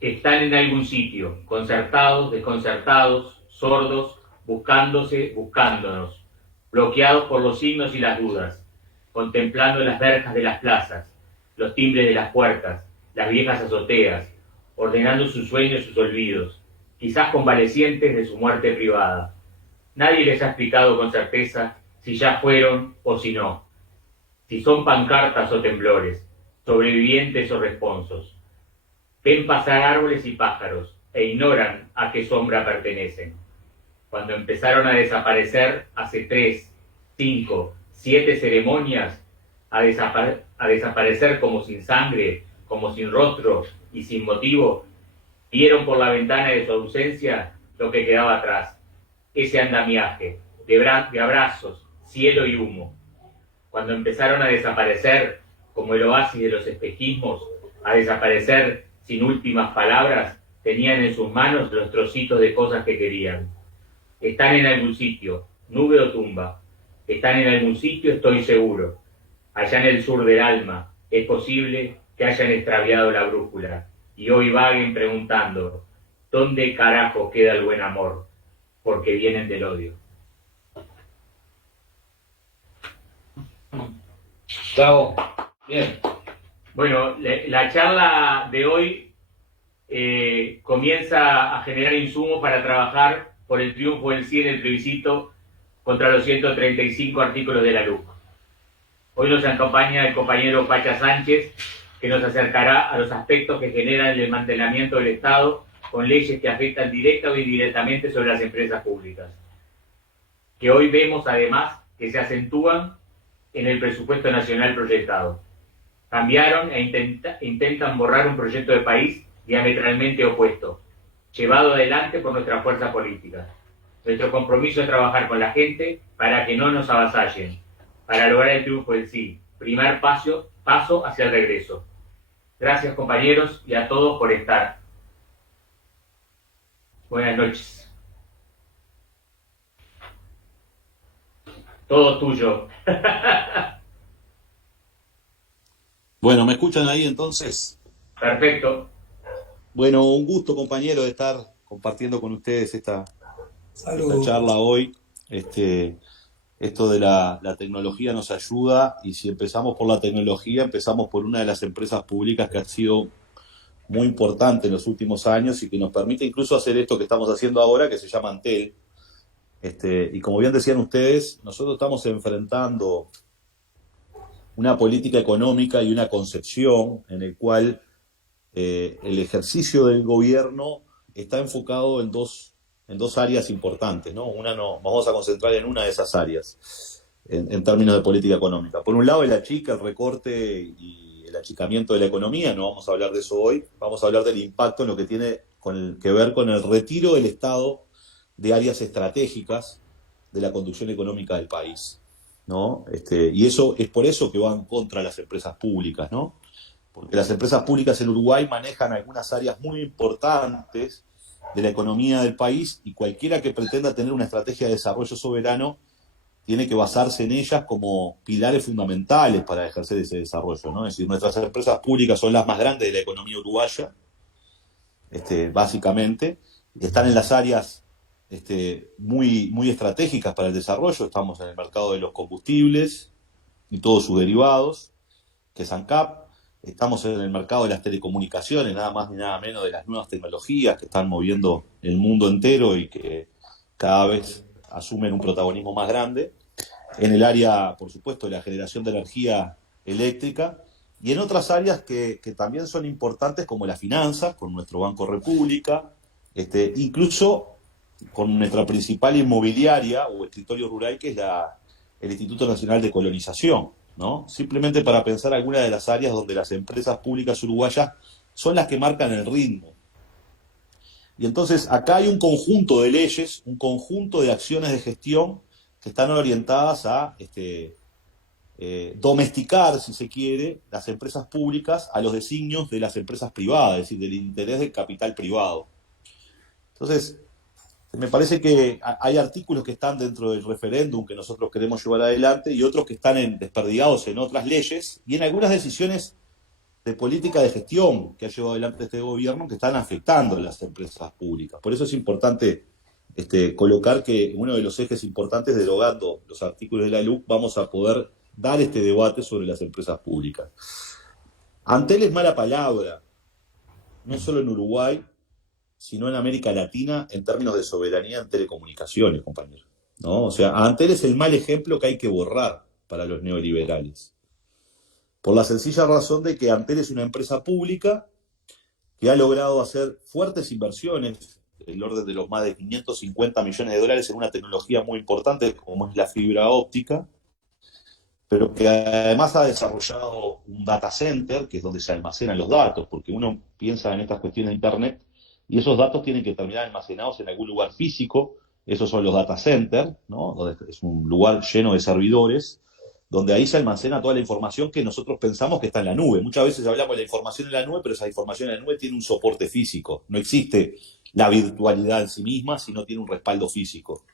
Están en algún sitio, concertados, desconcertados, sordos, buscándose, buscándonos, bloqueados por los signos y las dudas, contemplando las verjas de las plazas, los timbres de las puertas, las viejas azoteas, ordenando sus sueños, sus olvidos, quizás convalecientes de su muerte privada. Nadie les ha explicado con certeza si ya fueron o si no, si son pancartas o temblores, sobrevivientes o responsos. Ven pasar árboles y pájaros e ignoran a qué sombra pertenecen. Cuando empezaron a desaparecer hace 3, 5, 7 ceremonias, a desaparecer como sin sangre, como sin rostro y sin motivo, vieron por la ventana de su ausencia lo que quedaba atrás, ese andamiaje de abrazos, cielo y humo. Cuando empezaron a desaparecer, como el oasis de los espejismos, a desaparecer sin últimas palabras, tenían en sus manos los trocitos de cosas que querían. Están en algún sitio, nube o tumba. Están en algún sitio, estoy seguro. Allá en el sur del alma, es posible que hayan extraviado la brújula y hoy vaguen preguntando, ¿dónde carajo queda el buen amor? Porque vienen del odio. Bravo, bien. Bueno, la charla de hoy comienza a generar insumos para trabajar por el triunfo del sí en el plebiscito contra los 135 artículos de la LUC. Hoy nos acompaña el compañero Pacha Sánchez, que nos acercará a los aspectos que generan el desmantelamiento del Estado con leyes que afectan directa o indirectamente sobre las empresas públicas, que hoy vemos además que se acentúan en el presupuesto nacional proyectado. Cambiaron e intentan borrar un proyecto de país diametralmente opuesto, llevado adelante por nuestra fuerza política. Nuestro compromiso es trabajar con la gente para que no nos avasallen, para lograr el triunfo del sí, primer paso hacia el regreso. Gracias, compañeros, y a todos por estar. Buenas noches. Todo tuyo. Bueno, ¿me escuchan ahí entonces? Perfecto. Bueno, un gusto, compañero, de estar compartiendo con ustedes esta charla hoy. Esto de la tecnología nos ayuda, y si empezamos por la tecnología, empezamos por una de las empresas públicas que ha sido muy importante en los últimos años y que nos permite incluso hacer esto que estamos haciendo ahora, que se llama Antel. Y como bien decían ustedes, nosotros estamos enfrentando una política económica y una concepción en el cual el ejercicio del gobierno está enfocado en dos áreas importantes, ¿no? Vamos a concentrar en una de esas áreas en términos de política económica. Por un lado, el recorte y el achicamiento de la economía. No vamos a hablar de eso hoy, vamos a hablar del impacto en lo que tiene que ver con el retiro del Estado de áreas estratégicas de la conducción económica del país, ¿no? Y eso es por eso que van contra las empresas públicas, ¿no? Porque las empresas públicas en Uruguay manejan algunas áreas muy importantes de la economía del país, y cualquiera que pretenda tener una estrategia de desarrollo soberano tiene que basarse en ellas como pilares fundamentales para ejercer ese desarrollo, ¿no? Es decir, nuestras empresas públicas son las más grandes de la economía uruguaya, básicamente. Están en las áreas muy, muy estratégicas para el desarrollo. Estamos en el mercado de los combustibles y todos sus derivados, que es ANCAP. Estamos en el mercado de las telecomunicaciones, nada más ni nada menos, de las nuevas tecnologías que están moviendo el mundo entero y que cada vez asumen un protagonismo más grande. En el área, por supuesto, de la generación de energía eléctrica, y en otras áreas que también son importantes, como las finanzas, con nuestro Banco República, incluso con nuestra principal inmobiliaria o escritorio rural, que es el Instituto Nacional de Colonización, ¿no? Simplemente para pensar algunas de las áreas donde las empresas públicas uruguayas son las que marcan el ritmo. Y entonces acá hay un conjunto de leyes, un conjunto de acciones de gestión que están orientadas a domesticar, si se quiere, las empresas públicas a los designios de las empresas privadas, es decir, del interés del capital privado. Entonces, Me parece que hay artículos que están dentro del referéndum que nosotros queremos llevar adelante y otros que están desperdigados en otras leyes y en algunas decisiones de política de gestión que ha llevado adelante este gobierno que están afectando a las empresas públicas. Por eso es importante colocar que uno de los ejes importantes, derogando los artículos de la LUC, vamos a poder dar este debate sobre las empresas públicas. Antel es mala palabra, no solo en Uruguay, sino en América Latina en términos de soberanía en telecomunicaciones, compañero, ¿no? O sea, Antel es el mal ejemplo que hay que borrar para los neoliberales. Por la sencilla razón de que Antel es una empresa pública que ha logrado hacer fuertes inversiones, del orden de los más de 550 millones de dólares en una tecnología muy importante como es la fibra óptica, pero que además ha desarrollado un data center, que es donde se almacenan los datos, porque uno piensa en estas cuestiones de Internet, y esos datos tienen que terminar almacenados en algún lugar físico. Esos son los data centers, ¿no? Donde es un lugar lleno de servidores, donde ahí se almacena toda la información que nosotros pensamos que está en la nube. Muchas veces hablamos de la información en la nube, pero esa información en la nube tiene un soporte físico. No existe la virtualidad en sí misma, sino tiene un respaldo físico,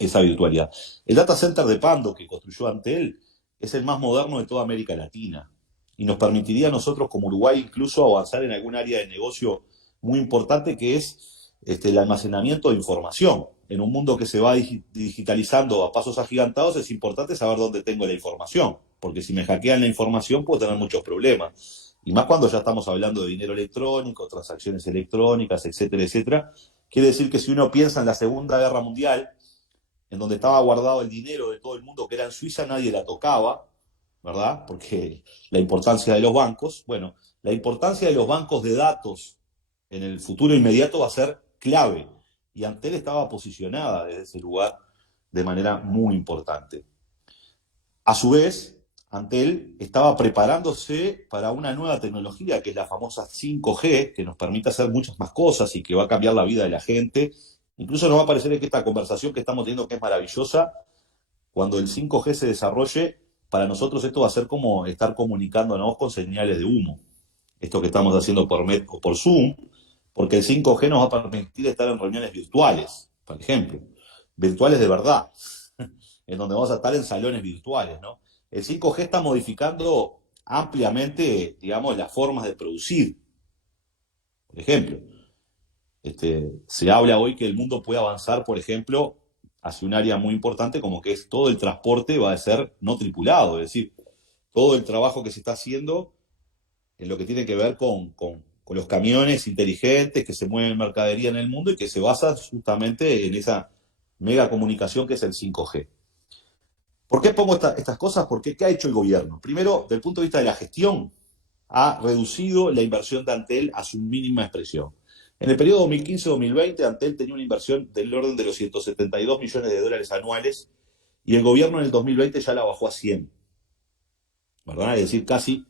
esa virtualidad. El data center de Pando que construyó Antel es el más moderno de toda América Latina y nos permitiría a nosotros como Uruguay incluso avanzar en algún área de negocio muy importante que es el almacenamiento de información. En un mundo que se va digitalizando a pasos agigantados es importante saber dónde tengo la información, porque si me hackean la información puedo tener muchos problemas. Y más cuando ya estamos hablando de dinero electrónico, transacciones electrónicas, etcétera, etcétera. Quiere decir que si uno piensa en la Segunda Guerra Mundial, en donde estaba guardado el dinero de todo el mundo, que era en Suiza, nadie la tocaba, ¿verdad? Porque la importancia de los bancos, bueno, la importancia de los bancos de datos en el futuro inmediato va a ser clave. Y Antel estaba posicionada desde ese lugar de manera muy importante. A su vez, Antel estaba preparándose para una nueva tecnología, que es la famosa 5G, que nos permite hacer muchas más cosas y que va a cambiar la vida de la gente. Incluso nos va a parecer que esta conversación que estamos teniendo, que es maravillosa, cuando el 5G se desarrolle, para nosotros esto va a ser como estar comunicándonos con señales de humo. Esto que estamos haciendo por Met o por Zoom, porque el 5G nos va a permitir estar en reuniones virtuales, por ejemplo, virtuales de verdad, en donde vamos a estar en salones virtuales, ¿no? El 5G está modificando ampliamente, digamos, las formas de producir. Por ejemplo, se habla hoy que el mundo puede avanzar, por ejemplo, hacia un área muy importante como que es todo el transporte va a ser no tripulado, es decir, todo el trabajo que se está haciendo en lo que tiene que ver con los camiones inteligentes que se mueven mercadería en el mundo y que se basan justamente en esa mega comunicación que es el 5G. ¿Por qué pongo estas cosas? Porque ¿qué ha hecho el gobierno? Primero, desde el punto de vista de la gestión, ha reducido la inversión de Antel a su mínima expresión. En el periodo 2015-2020, Antel tenía una inversión del orden de los 172 millones de dólares anuales y el gobierno en el 2020 ya la bajó a 100, ¿verdad? Es decir, casi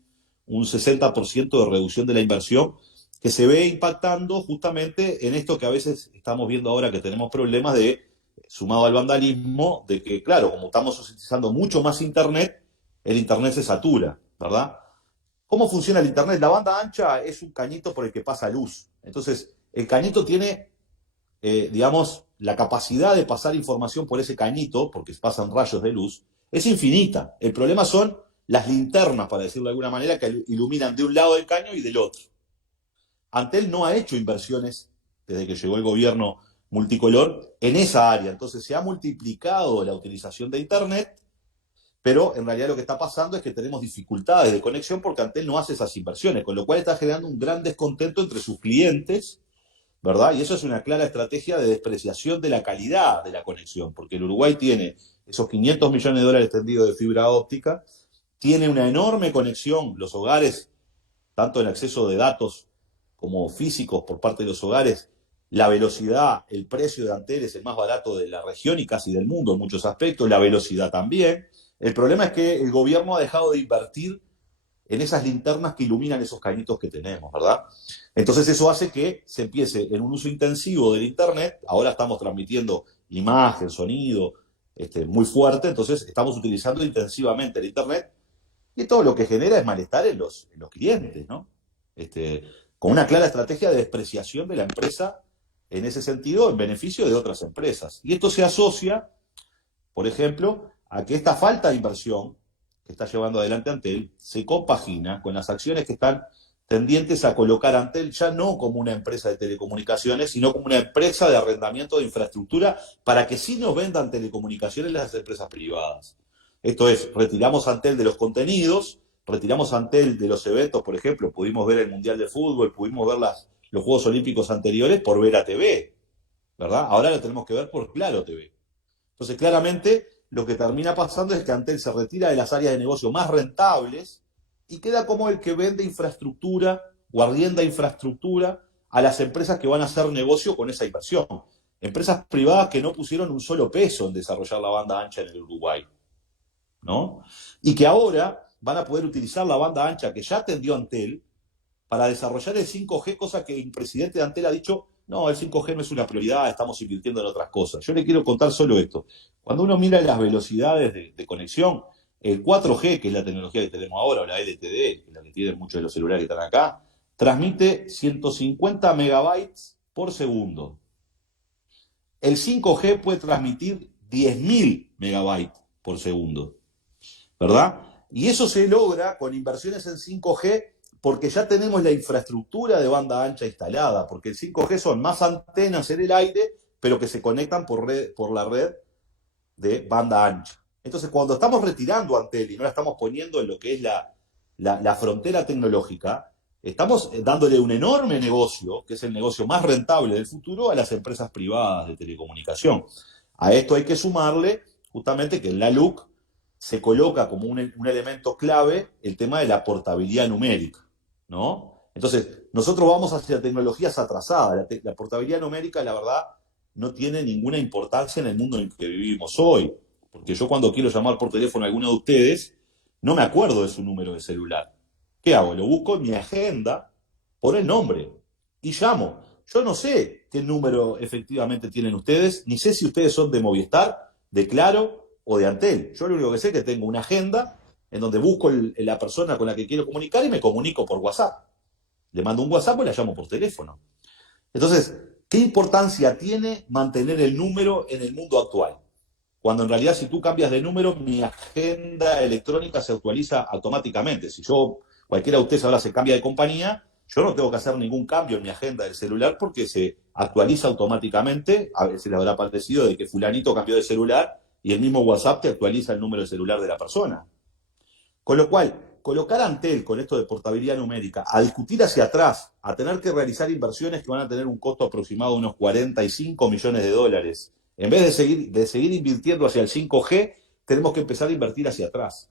un 60% de reducción de la inversión que se ve impactando justamente en esto que a veces estamos viendo ahora que tenemos problemas de, sumado al vandalismo, de que, claro, como estamos utilizando mucho más Internet, el Internet se satura, ¿verdad? ¿Cómo funciona el Internet? La banda ancha es un cañito por el que pasa luz. Entonces, el cañito tiene, digamos, la capacidad de pasar información por ese cañito, porque pasan rayos de luz, es infinita. El problema son las linternas, para decirlo de alguna manera, que iluminan de un lado del caño y del otro. Antel no ha hecho inversiones desde que llegó el gobierno multicolor en esa área. Entonces se ha multiplicado la utilización de Internet, pero en realidad lo que está pasando es que tenemos dificultades de conexión porque Antel no hace esas inversiones, con lo cual está generando un gran descontento entre sus clientes, ¿verdad? Y eso es una clara estrategia de despreciación de la calidad de la conexión, porque el Uruguay tiene esos 500 millones de dólares tendidos de fibra óptica, tiene una enorme conexión, los hogares, tanto en acceso de datos como físicos por parte de los hogares, la velocidad, el precio de Antel es el más barato de la región y casi del mundo en muchos aspectos, la velocidad también. El problema es que el gobierno ha dejado de invertir en esas linternas que iluminan esos cañitos que tenemos, ¿verdad? Entonces eso hace que se empiece en un uso intensivo del Internet. Ahora estamos transmitiendo imagen, sonido, muy fuerte, entonces estamos utilizando intensivamente el Internet y todo lo que genera es malestar en los clientes, ¿no? Con una clara estrategia de despreciación de la empresa en ese sentido en beneficio de otras empresas. Y esto se asocia, por ejemplo, a que esta falta de inversión que está llevando adelante Antel se compagina con las acciones que están tendientes a colocar a Antel ya no como una empresa de telecomunicaciones, sino como una empresa de arrendamiento de infraestructura para que sí nos vendan telecomunicaciones las empresas privadas. Esto es, retiramos a Antel de los contenidos, retiramos a Antel de los eventos, por ejemplo, pudimos ver el Mundial de Fútbol, pudimos ver los Juegos Olímpicos anteriores por Vera TV, ¿verdad? Ahora lo tenemos que ver por Claro TV. Entonces, claramente, lo que termina pasando es que Antel se retira de las áreas de negocio más rentables y queda como el que vende infraestructura o arrienda infraestructura a las empresas que van a hacer negocio con esa inversión. Empresas privadas que no pusieron un solo peso en desarrollar la banda ancha en el Uruguay, ¿no? Y que ahora van a poder utilizar la banda ancha que ya atendió Antel para desarrollar el 5G, cosa que el presidente de Antel ha dicho, no, el 5G no es una prioridad, estamos invirtiendo en otras cosas. Yo le quiero contar solo esto. Cuando uno mira las velocidades de conexión, el 4G, que es la tecnología que tenemos ahora, o la LTE, que es la que tienen muchos de los celulares que están acá, transmite 150 megabytes por segundo. El 5G puede transmitir 10.000 megabytes por segundo, ¿verdad? Y eso se logra con inversiones en 5G porque ya tenemos la infraestructura de banda ancha instalada, porque el 5G son más antenas en el aire, pero que se conectan por la red de banda ancha. Entonces, cuando estamos retirando Antel y no la estamos poniendo en lo que es la frontera tecnológica, estamos dándole un enorme negocio, que es el negocio más rentable del futuro, a las empresas privadas de telecomunicación. A esto hay que sumarle justamente que en la LUC se coloca como un elemento clave el tema de la portabilidad numérica, ¿no? Entonces, nosotros vamos hacia tecnologías atrasadas. La portabilidad numérica, la verdad, no tiene ninguna importancia en el mundo en el que vivimos hoy. Porque yo cuando quiero llamar por teléfono a alguno de ustedes, no me acuerdo de su número de celular. ¿Qué hago? Lo busco en mi agenda por el nombre y llamo. Yo no sé qué número efectivamente tienen ustedes, ni sé si ustedes son de Movistar, de Claro o de Antel. Yo lo único que sé es que tengo una agenda en donde busco la persona con la que quiero comunicar y me comunico por WhatsApp. Le mando un WhatsApp o la llamo por teléfono. Entonces, ¿qué importancia tiene mantener el número en el mundo actual? Cuando en realidad si tú cambias de número, mi agenda electrónica se actualiza automáticamente. Si cualquiera de ustedes ahora se cambia de compañía, yo no tengo que hacer ningún cambio en mi agenda del celular porque se actualiza automáticamente. A veces les habrá parecido de que fulanito cambió de celular y el mismo WhatsApp te actualiza el número de celular de la persona. Con lo cual, colocar a Antel con esto de portabilidad numérica, a discutir hacia atrás, a tener que realizar inversiones que van a tener un costo aproximado de unos 45 millones de dólares, en vez de seguir invirtiendo hacia el 5G, tenemos que empezar a invertir hacia atrás.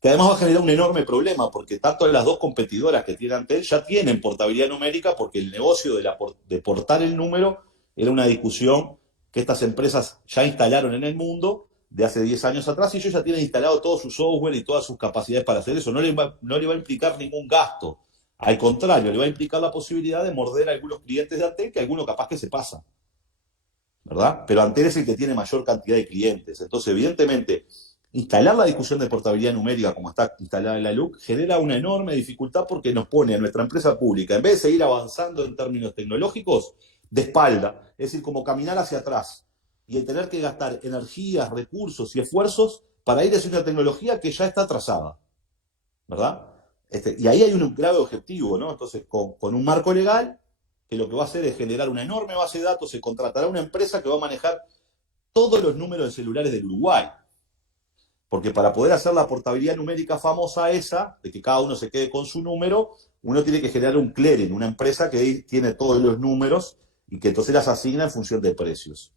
Que además va a generar un enorme problema, porque tanto las dos competidoras que tiene Antel ya tienen portabilidad numérica, porque el negocio de portar el número era una discusión que estas empresas ya instalaron en el mundo de hace 10 años atrás, y ellos ya tienen instalado todo su software y todas sus capacidades para hacer eso. No le va a implicar ningún gasto. Al contrario, le va a implicar la posibilidad de morder a algunos clientes de Antel, que alguno capaz que se pasa, ¿verdad? Pero Antel es el que tiene mayor cantidad de clientes. Entonces, evidentemente, instalar la discusión de portabilidad numérica como está instalada en la LUC genera una enorme dificultad porque nos pone a nuestra empresa pública, en vez de seguir avanzando en términos tecnológicos, de espalda. Es decir, como caminar hacia atrás y el tener que gastar energías, recursos y esfuerzos para ir hacia una tecnología que ya está atrasada, ¿verdad? Y ahí hay un grave objetivo, ¿no? Entonces, con un marco legal que lo que va a hacer es generar una enorme base de datos, se contratará una empresa que va a manejar todos los números de celulares del Uruguay. Porque para poder hacer la portabilidad numérica famosa esa, de que cada uno se quede con su número, uno tiene que generar un clearing, una empresa que tiene todos los números y que entonces las asigna en función de precios.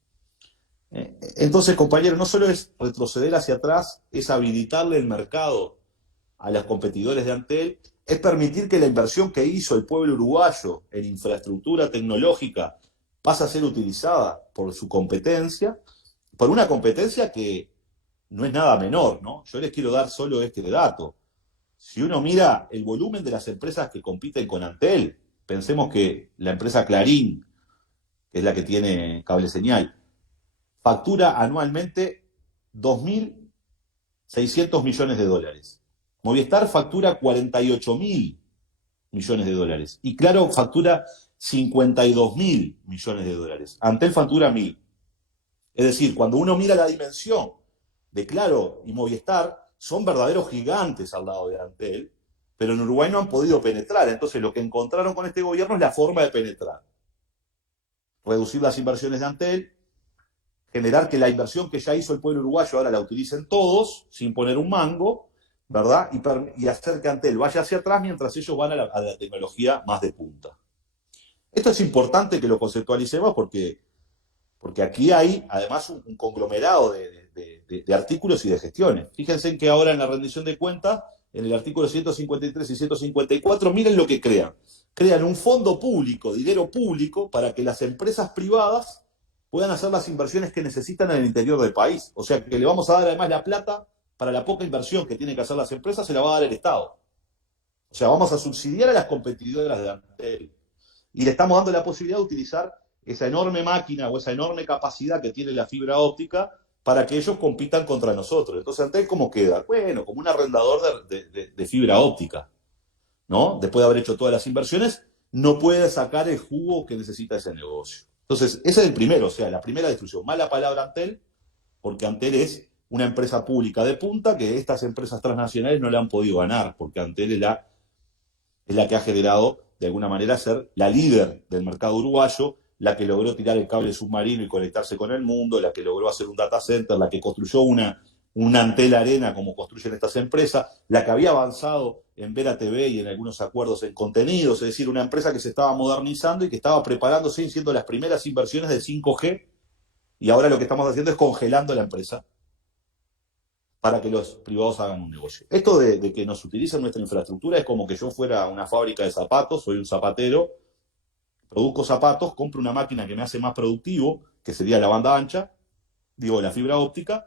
Entonces, compañeros, no solo es retroceder hacia atrás, es habilitarle el mercado a los competidores de Antel, es permitir que la inversión que hizo el pueblo uruguayo en infraestructura tecnológica pase a ser utilizada por su competencia, por una competencia que no es nada menor, ¿no? Yo les quiero dar solo este dato. Si uno mira el volumen de las empresas que compiten con Antel, pensemos que la empresa Clarín, que es la que tiene cable señal, factura anualmente 2.600 millones de dólares. Movistar factura 48.000 millones de dólares. Y Claro factura 52.000 millones de dólares. Antel factura 1.000. Es decir, cuando uno mira la dimensión de Claro y Movistar, son verdaderos gigantes al lado de Antel, pero en Uruguay no han podido penetrar. Entonces lo que encontraron con este gobierno es la forma de penetrar. Reducir las inversiones de Antel, generar que la inversión que ya hizo el pueblo uruguayo ahora la utilicen todos, sin poner un mango, ¿verdad? Y hacer que Antel vaya hacia atrás mientras ellos van a la tecnología más de punta. Esto es importante que lo conceptualicemos porque aquí hay además un conglomerado de artículos y de gestiones. Fíjense que ahora en la rendición de cuentas, en el artículo 153 y 154, miren lo que crean. Crean un fondo público, dinero público, para que las empresas privadas puedan hacer las inversiones que necesitan en el interior del país. O sea que le vamos a dar además la plata para la poca inversión que tienen que hacer las empresas, se la va a dar el Estado. O sea, vamos a subsidiar a las competidoras de Antel. Y le estamos dando la posibilidad de utilizar esa enorme máquina o esa enorme capacidad que tiene la fibra óptica para que ellos compitan contra nosotros. Entonces, Antel, ¿cómo queda? Bueno, como un arrendador de fibra óptica, ¿no? Después de haber hecho todas las inversiones, no puede sacar el jugo que necesita ese negocio. Entonces, ese es el primero, o sea, la primera destrucción. Mala palabra Antel, porque Antel es una empresa pública de punta que estas empresas transnacionales no le han podido ganar, porque Antel es la que ha generado, de alguna manera, ser la líder del mercado uruguayo, la que logró tirar el cable submarino y conectarse con el mundo, la que logró hacer un data center, la que construyó una Antel Arena como construyen estas empresas, la que había avanzado en Vera TV y en algunos acuerdos en contenidos, es decir, una empresa que se estaba modernizando y que estaba preparándose y haciendo las primeras inversiones de 5G, y ahora lo que estamos haciendo es congelando la empresa para que los privados hagan un negocio. Esto de que nos utilicen nuestra infraestructura es como que yo fuera una fábrica de zapatos, soy un zapatero, produzco zapatos, compro una máquina que me hace más productivo, que sería la banda ancha, digo, la fibra óptica,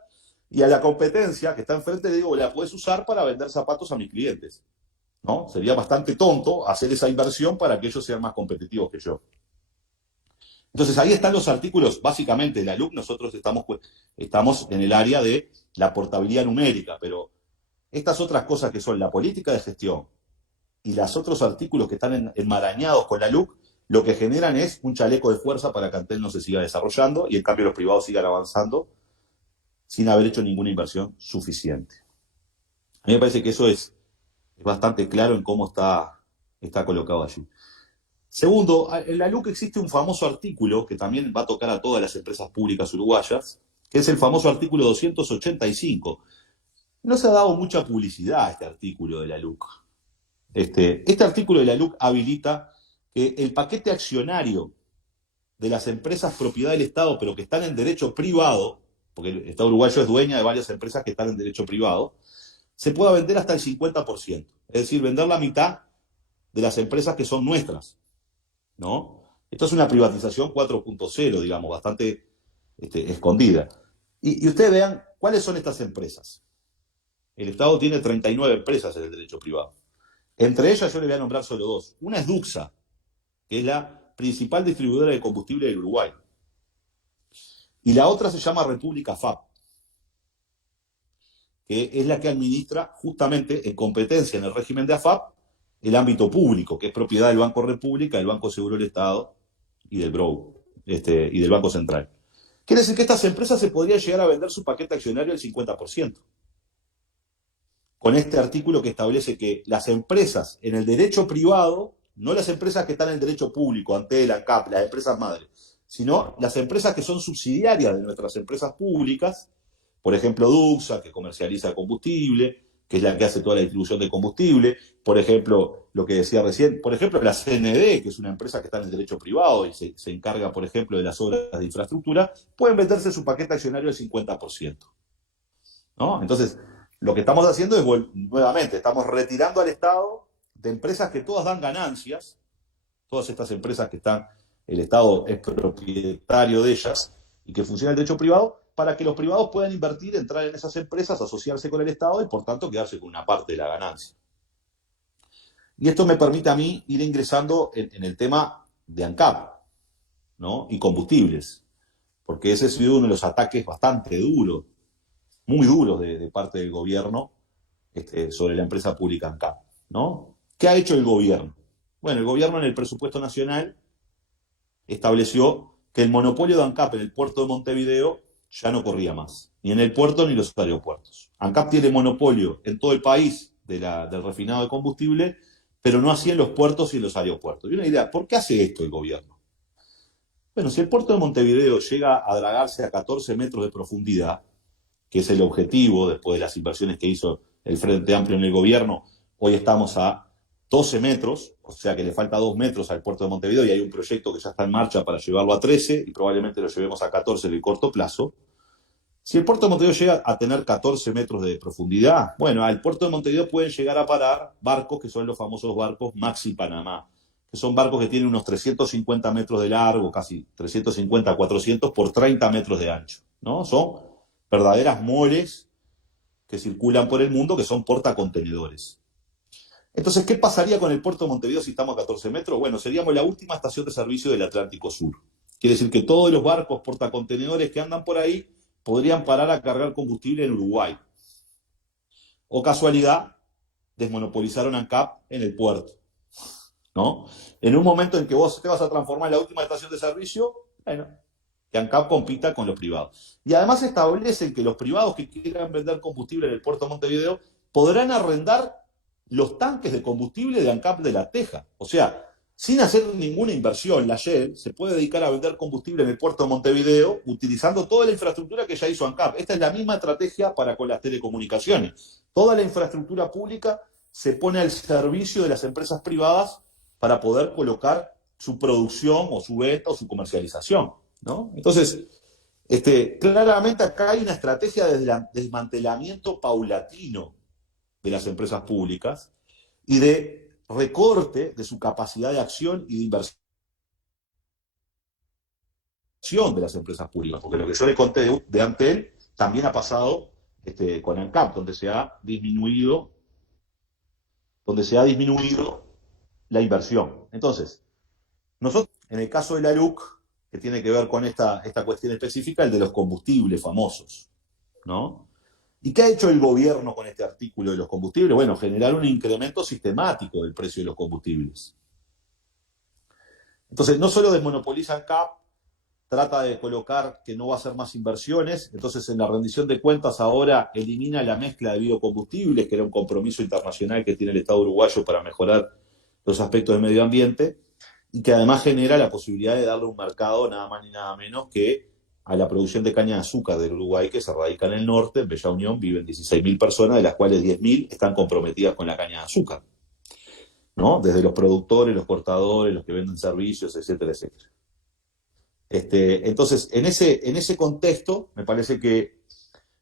y a la competencia que está enfrente le digo, la puedes usar para vender zapatos a mis clientes, ¿no? Sería bastante tonto hacer esa inversión para que ellos sean más competitivos que yo. Entonces ahí están los artículos, básicamente, de la LUC. Nosotros estamos en el área de la portabilidad numérica, pero estas otras cosas que son la política de gestión y los otros artículos que están enmarañados con la LUC, lo que generan es un chaleco de fuerza para que Antel no se siga desarrollando y en cambio los privados sigan avanzando sin haber hecho ninguna inversión suficiente. A mí me parece que eso es bastante claro en cómo está colocado allí. Segundo, en la LUC existe un famoso artículo que también va a tocar a todas las empresas públicas uruguayas, que es el famoso artículo 285. No se ha dado mucha publicidad a este artículo de la LUC. Este artículo de la LUC habilita que el paquete accionario de las empresas propiedad del Estado, pero que están en derecho privado, porque el Estado uruguayo es dueña de varias empresas que están en derecho privado, se pueda vender hasta el 50%. Es decir, vender la mitad de las empresas que son nuestras, ¿no? Esto es una privatización 4.0, digamos, bastante escondida. Y ustedes vean, ¿cuáles son estas empresas? El Estado tiene 39 empresas en el derecho privado. Entre ellas yo le voy a nombrar solo dos. Una es Duxa, que es la principal distribuidora de combustible del Uruguay. Y la otra se llama República FAP, que es la que administra justamente en competencia en el régimen de AFAP el ámbito público, que es propiedad del Banco República, del Banco Seguro del Estado y del BROU, y del Banco Central. Quiere decir que estas empresas se podrían llegar a vender su paquete accionario al 50%. Con este artículo que establece que las empresas en el derecho privado, no las empresas que están en el derecho público, Antel, ANCAP, las empresas madres, sino las empresas que son subsidiarias de nuestras empresas públicas, por ejemplo, Duxa, que comercializa combustible, que es la que hace toda la distribución de combustible, por ejemplo, lo que decía recién, por ejemplo, la CND, que es una empresa que está en el derecho privado y se encarga, por ejemplo, de las obras de infraestructura, pueden venderse su paquete accionario al 50%. ¿No? Entonces, lo que estamos haciendo es, nuevamente, estamos retirando al Estado de empresas que todas dan ganancias, todas estas empresas que están, el Estado es propietario de ellas y que funciona el derecho privado, para que los privados puedan invertir, entrar en esas empresas, asociarse con el Estado y, por tanto, quedarse con una parte de la ganancia. Y esto me permite a mí ir ingresando en el tema de ANCAP, ¿no? Y combustibles, porque ese ha sido uno de los ataques bastante duros, muy duros de parte del gobierno sobre la empresa pública ANCAP, ¿no? ¿Qué ha hecho el gobierno? Bueno, el gobierno en el presupuesto nacional estableció que el monopolio de ANCAP en el puerto de Montevideo ya no corría más, ni en el puerto ni en los aeropuertos. ANCAP tiene monopolio en todo el país del refinado de combustible, pero no así en los puertos y en los aeropuertos. Y una idea, ¿por qué hace esto el gobierno? Bueno, si el puerto de Montevideo llega a dragarse a 14 metros de profundidad, que es el objetivo después de las inversiones que hizo el Frente Amplio en el gobierno, hoy estamos a 12 metros, o sea que le falta 2 metros al puerto de Montevideo y hay un proyecto que ya está en marcha para llevarlo a 13 y probablemente lo llevemos a 14 en el corto plazo. Si el puerto de Montevideo llega a tener 14 metros de profundidad, bueno, al puerto de Montevideo pueden llegar a parar barcos que son los famosos barcos Maxi Panamá, que son barcos que tienen unos 350 metros de largo, casi 350 a 400 por 30 metros de ancho, ¿no? Son verdaderas moles que circulan por el mundo, que son portacontenedores. Entonces, ¿qué pasaría con el puerto de Montevideo si estamos a 14 metros? Bueno, seríamos la última estación de servicio del Atlántico Sur. Quiere decir que todos los barcos portacontenedores que andan por ahí podrían parar a cargar combustible en Uruguay. O casualidad, desmonopolizaron ANCAP en el puerto, ¿no? En un momento en que vos te vas a transformar en la última estación de servicio, bueno, que ANCAP compita con los privados. Y además establecen que los privados que quieran vender combustible en el puerto de Montevideo podrán arrendar los tanques de combustible de ANCAP de La Teja. O sea, sin hacer ninguna inversión, la Shell se puede dedicar a vender combustible en el puerto de Montevideo utilizando toda la infraestructura que ya hizo ANCAP. Esta es la misma estrategia para con las telecomunicaciones. Toda la infraestructura pública se pone al servicio de las empresas privadas para poder colocar su producción o su venta o su comercialización, ¿no? Entonces, claramente acá hay una estrategia de desmantelamiento paulatino de las empresas públicas y de recorte de su capacidad de acción y de inversión de las empresas públicas. Porque lo que yo le conté de Antel también ha pasado con ANCAP, donde se ha disminuido la inversión. Entonces, nosotros, en el caso de la LUC, que tiene que ver con esta cuestión específica, el de los combustibles famosos, ¿no? ¿Y qué ha hecho el gobierno con este artículo de los combustibles? Bueno, generar un incremento sistemático del precio de los combustibles. Entonces, no solo desmonopoliza ANCAP, trata de colocar que no va a hacer más inversiones, entonces en la rendición de cuentas ahora elimina la mezcla de biocombustibles, que era un compromiso internacional que tiene el Estado uruguayo para mejorar los aspectos del medio ambiente, y que además genera la posibilidad de darle un mercado nada más ni nada menos que a la producción de caña de azúcar del Uruguay, que se radica en el norte. En Bella Unión viven 16.000 personas, de las cuales 10.000 están comprometidas con la caña de azúcar, ¿no? Desde los productores, los cortadores, los que venden servicios, etcétera, etcétera. Entonces, en ese contexto, me parece que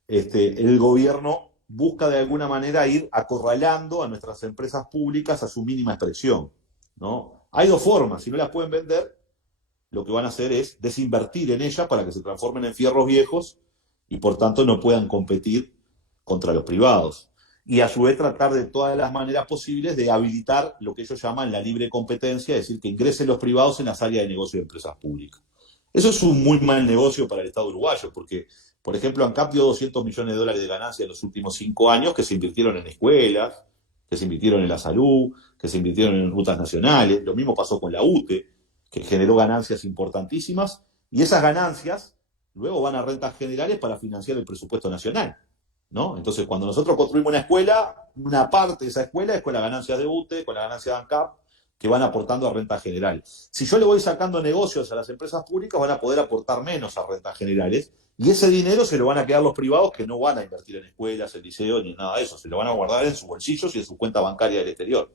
el gobierno busca de alguna manera ir acorralando a nuestras empresas públicas a su mínima expresión, ¿no? Hay dos formas: si no las pueden vender, lo que van a hacer es desinvertir en ellas para que se transformen en fierros viejos y por tanto no puedan competir contra los privados. Y a su vez tratar de todas las maneras posibles de habilitar lo que ellos llaman la libre competencia, es decir, que ingresen los privados en las áreas de negocio de empresas públicas. Eso es un muy mal negocio para el Estado uruguayo, porque, por ejemplo, ANCAP dio $200 millones de ganancia en los últimos 5 años que se invirtieron en escuelas, que se invirtieron en la salud, que se invirtieron en rutas nacionales. Lo mismo pasó con la UTE, que generó ganancias importantísimas, y esas ganancias luego van a rentas generales para financiar el presupuesto nacional, ¿no? Entonces, cuando nosotros construimos una escuela, una parte de esa escuela es con las ganancias de UTE, con las ganancias de ANCAP, que van aportando a renta general. Si yo le voy sacando negocios a las empresas públicas, van a poder aportar menos a rentas generales, y ese dinero se lo van a quedar los privados, que no van a invertir en escuelas, en liceos, ni nada de eso. Se lo van a guardar en sus bolsillos y en su cuenta bancaria del exterior,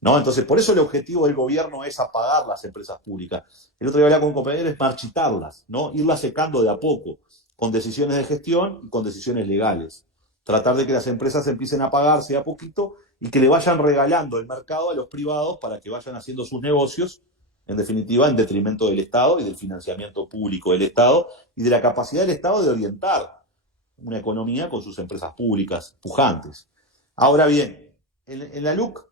¿no? Entonces, por eso el objetivo del gobierno es apagar las empresas públicas. El otro día hablaba con un compañero, es marchitarlas, ¿no? Irlas secando de a poco, con decisiones de gestión y con decisiones legales. Tratar de que las empresas empiecen a pagarse de a poquito y que le vayan regalando el mercado a los privados para que vayan haciendo sus negocios, en definitiva, en detrimento del Estado y del financiamiento público del Estado y de la capacidad del Estado de orientar una economía con sus empresas públicas pujantes. Ahora bien, en la LUC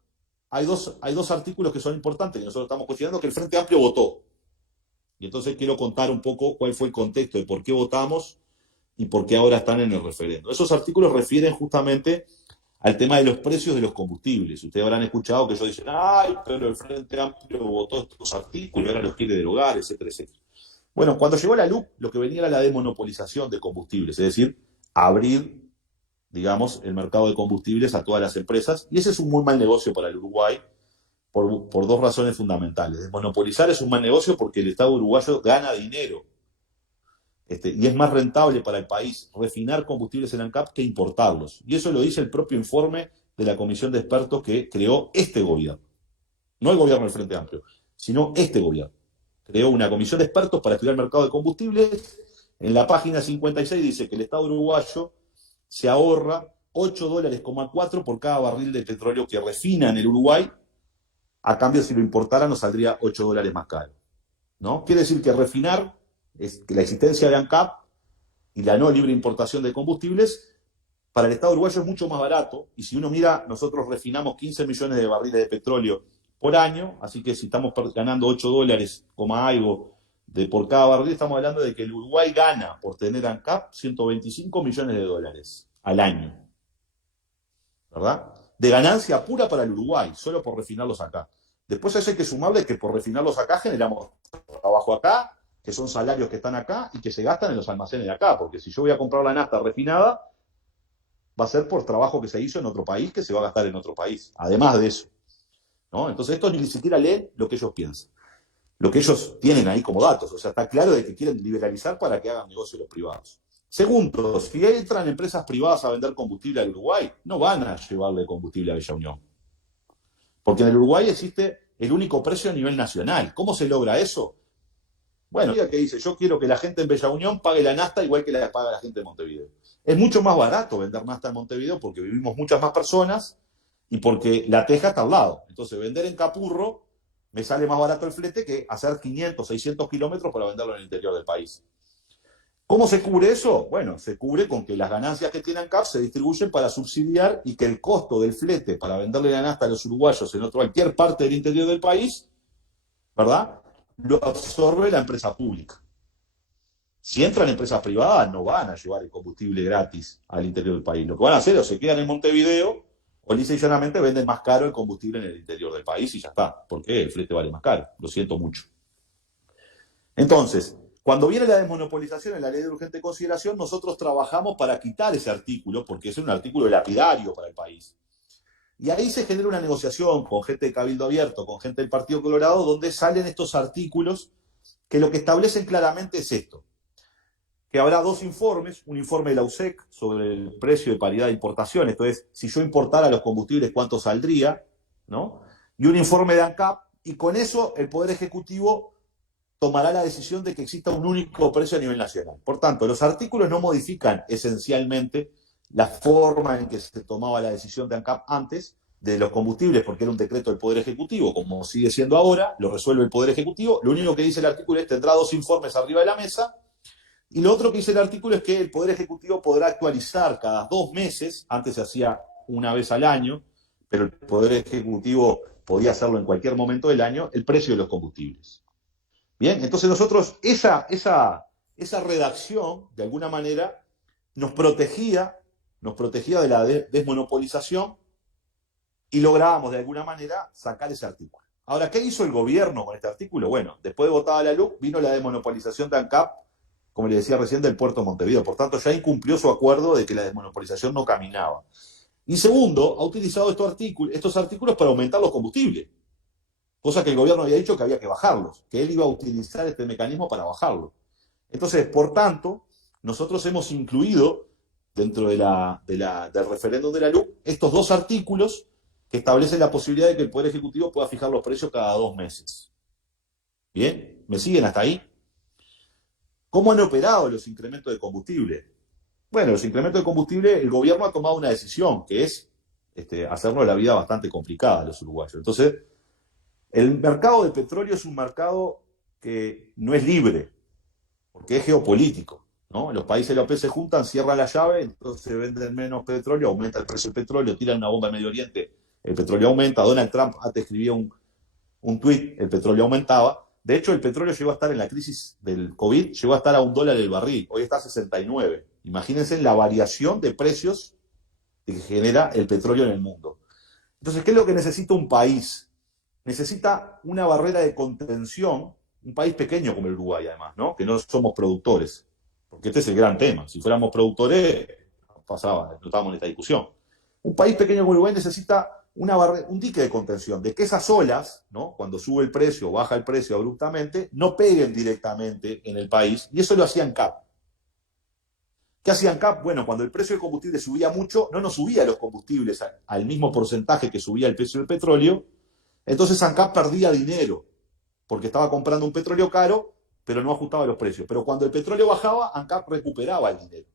hay dos artículos que son importantes, que nosotros estamos cuestionando, que el Frente Amplio votó. Y entonces quiero contar un poco cuál fue el contexto de por qué votamos y por qué ahora están en el referendo. Esos artículos refieren justamente al tema de los precios de los combustibles. Ustedes habrán escuchado que ellos dicen, ay, pero el Frente Amplio votó estos artículos y ahora los quiere derogar, etcétera, etcétera. Bueno, cuando llegó la LUC, lo que venía era la desmonopolización de combustibles, es decir, abrir, digamos, el mercado de combustibles a todas las empresas, y ese es un muy mal negocio para el Uruguay por dos razones fundamentales. Desmonopolizar es un mal negocio porque el Estado uruguayo gana dinero, y es más rentable para el país refinar combustibles en ANCAP que importarlos. Y eso lo dice el propio informe de la comisión de expertos que creó este gobierno. No el gobierno del Frente Amplio, sino este gobierno. Creó una comisión de expertos para estudiar el mercado de combustibles. En la página 56 dice que el Estado uruguayo se ahorra $8,4 por cada barril de petróleo que refina en el Uruguay. A cambio, si lo importara, nos saldría $8 más caro, ¿no? Quiere decir que refinar es que la existencia de ANCAP y la no libre importación de combustibles para el Estado uruguayo es mucho más barato. Y si uno mira, nosotros refinamos 15 millones de barriles de petróleo por año, así que si estamos ganando $8, algo por cada barril, estamos hablando de que el Uruguay gana por tener ANCAP $125 millones al año, ¿verdad? De ganancia pura para el Uruguay, solo por refinarlos acá. Después a eso hay que sumarle que por refinarlos acá generamos trabajo acá, que son salarios que están acá y que se gastan en los almacenes de acá, porque si yo voy a comprar la nafta refinada, va a ser por trabajo que se hizo en otro país, que se va a gastar en otro país, además de eso, ¿no? Entonces esto ni siquiera leen lo que ellos piensan, lo que ellos tienen ahí como datos, o sea, está claro de que quieren liberalizar para que hagan negocio los privados. Segundo, si entran empresas privadas a vender combustible al Uruguay, no van a llevarle combustible a Bella Unión, porque en el Uruguay existe el único precio a nivel nacional. ¿Cómo se logra eso? Bueno, que dice, yo quiero que la gente en Bella Unión pague la nafta igual que la paga la gente de Montevideo. Es mucho más barato vender nafta en Montevideo porque vivimos muchas más personas y porque La Teja está al lado. Entonces, vender en Capurro me sale más barato el flete que hacer 500, 600 kilómetros para venderlo en el interior del país. ¿Cómo se cubre eso? Bueno, se cubre con que las ganancias que tiene ANCAP se distribuyen para subsidiar y que el costo del flete para venderle la nafta a los uruguayos en cualquier parte del interior del país, ¿verdad?, lo absorbe la empresa pública. Si entran empresas privadas, no van a llevar el combustible gratis al interior del país. Lo que van a hacer o se quedan en Montevideo o lisa y llanamente venden más caro el combustible en el interior del país y ya está, porque el flete vale más caro. Lo siento mucho. Entonces, cuando viene la desmonopolización en la ley de urgente consideración, nosotros trabajamos para quitar ese artículo, porque es un artículo lapidario para el país. Y ahí se genera una negociación con gente de Cabildo Abierto, con gente del Partido Colorado, donde salen estos artículos que lo que establecen claramente es esto, que habrá dos informes, un informe de la USEC sobre el precio de paridad de importación, esto es, si yo importara los combustibles, ¿cuánto saldría?, ¿no? Y un informe de ANCAP, y con eso el Poder Ejecutivo tomará la decisión de que exista un único precio a nivel nacional. Por tanto, los artículos no modifican esencialmente la forma en que se tomaba la decisión de ANCAP antes de los combustibles, porque era un decreto del Poder Ejecutivo, como sigue siendo ahora, lo resuelve el Poder Ejecutivo. Lo único que dice el artículo es que tendrá dos informes arriba de la mesa, y lo otro que dice el artículo es que el Poder Ejecutivo podrá actualizar cada 2 meses, antes se hacía una vez al año, pero el Poder Ejecutivo podía hacerlo en cualquier momento del año, el precio de los combustibles. Bien, entonces nosotros, esa redacción, de alguna manera, nos protegía de la desmonopolización y lográbamos de alguna manera sacar ese artículo. Ahora, ¿qué hizo el gobierno con este artículo? Bueno, después de votada la LUC, vino la desmonopolización de ANCAP, como le decía recién, del puerto de Montevideo. Por tanto, ya incumplió su acuerdo de que la desmonopolización no caminaba. Y segundo, ha utilizado estos artículos para aumentar los combustibles, cosa que el gobierno había dicho que había que bajarlos, que él iba a utilizar este mecanismo para bajarlo. Entonces, por tanto, nosotros hemos incluido dentro del referéndum de la LUC estos dos artículos que establecen la posibilidad de que el Poder Ejecutivo pueda fijar los precios cada 2 meses. ¿Bien? ¿Me siguen hasta ahí? ¿Cómo han operado los incrementos de combustible? Bueno, los incrementos de combustible, el gobierno ha tomado una decisión, que es hacernos la vida bastante complicada a los uruguayos. Entonces, el mercado de petróleo es un mercado que no es libre, porque es geopolítico, ¿no? Los países de la OPEP se juntan, cierran la llave, entonces venden menos petróleo, aumenta el precio del petróleo, tiran una bomba en Medio Oriente, el petróleo aumenta. Donald Trump antes escribía un tuit, el petróleo aumentaba. De hecho, el petróleo llegó a estar en la crisis del COVID, llegó a estar a $1 el barril, hoy está a 69. Imagínense la variación de precios que genera el petróleo en el mundo. Entonces, ¿qué es lo que necesita un país? Necesita una barrera de contención, un país pequeño como el Uruguay además, ¿no? Que no somos productores, porque este es el gran tema. Si fuéramos productores, pasaba, no estábamos en esta discusión. Un país pequeño como Uruguay necesita un dique de contención, de que esas olas, ¿no? Cuando sube el precio o baja el precio abruptamente, no peguen directamente en el país, y eso lo hacía ANCAP. ¿Qué hacía ANCAP? Bueno, cuando el precio del combustible subía mucho, no nos subía los combustibles al mismo porcentaje que subía el precio del petróleo, entonces ANCAP perdía dinero, porque estaba comprando un petróleo caro, pero no ajustaba los precios. Pero cuando el petróleo bajaba, ANCAP recuperaba el dinero.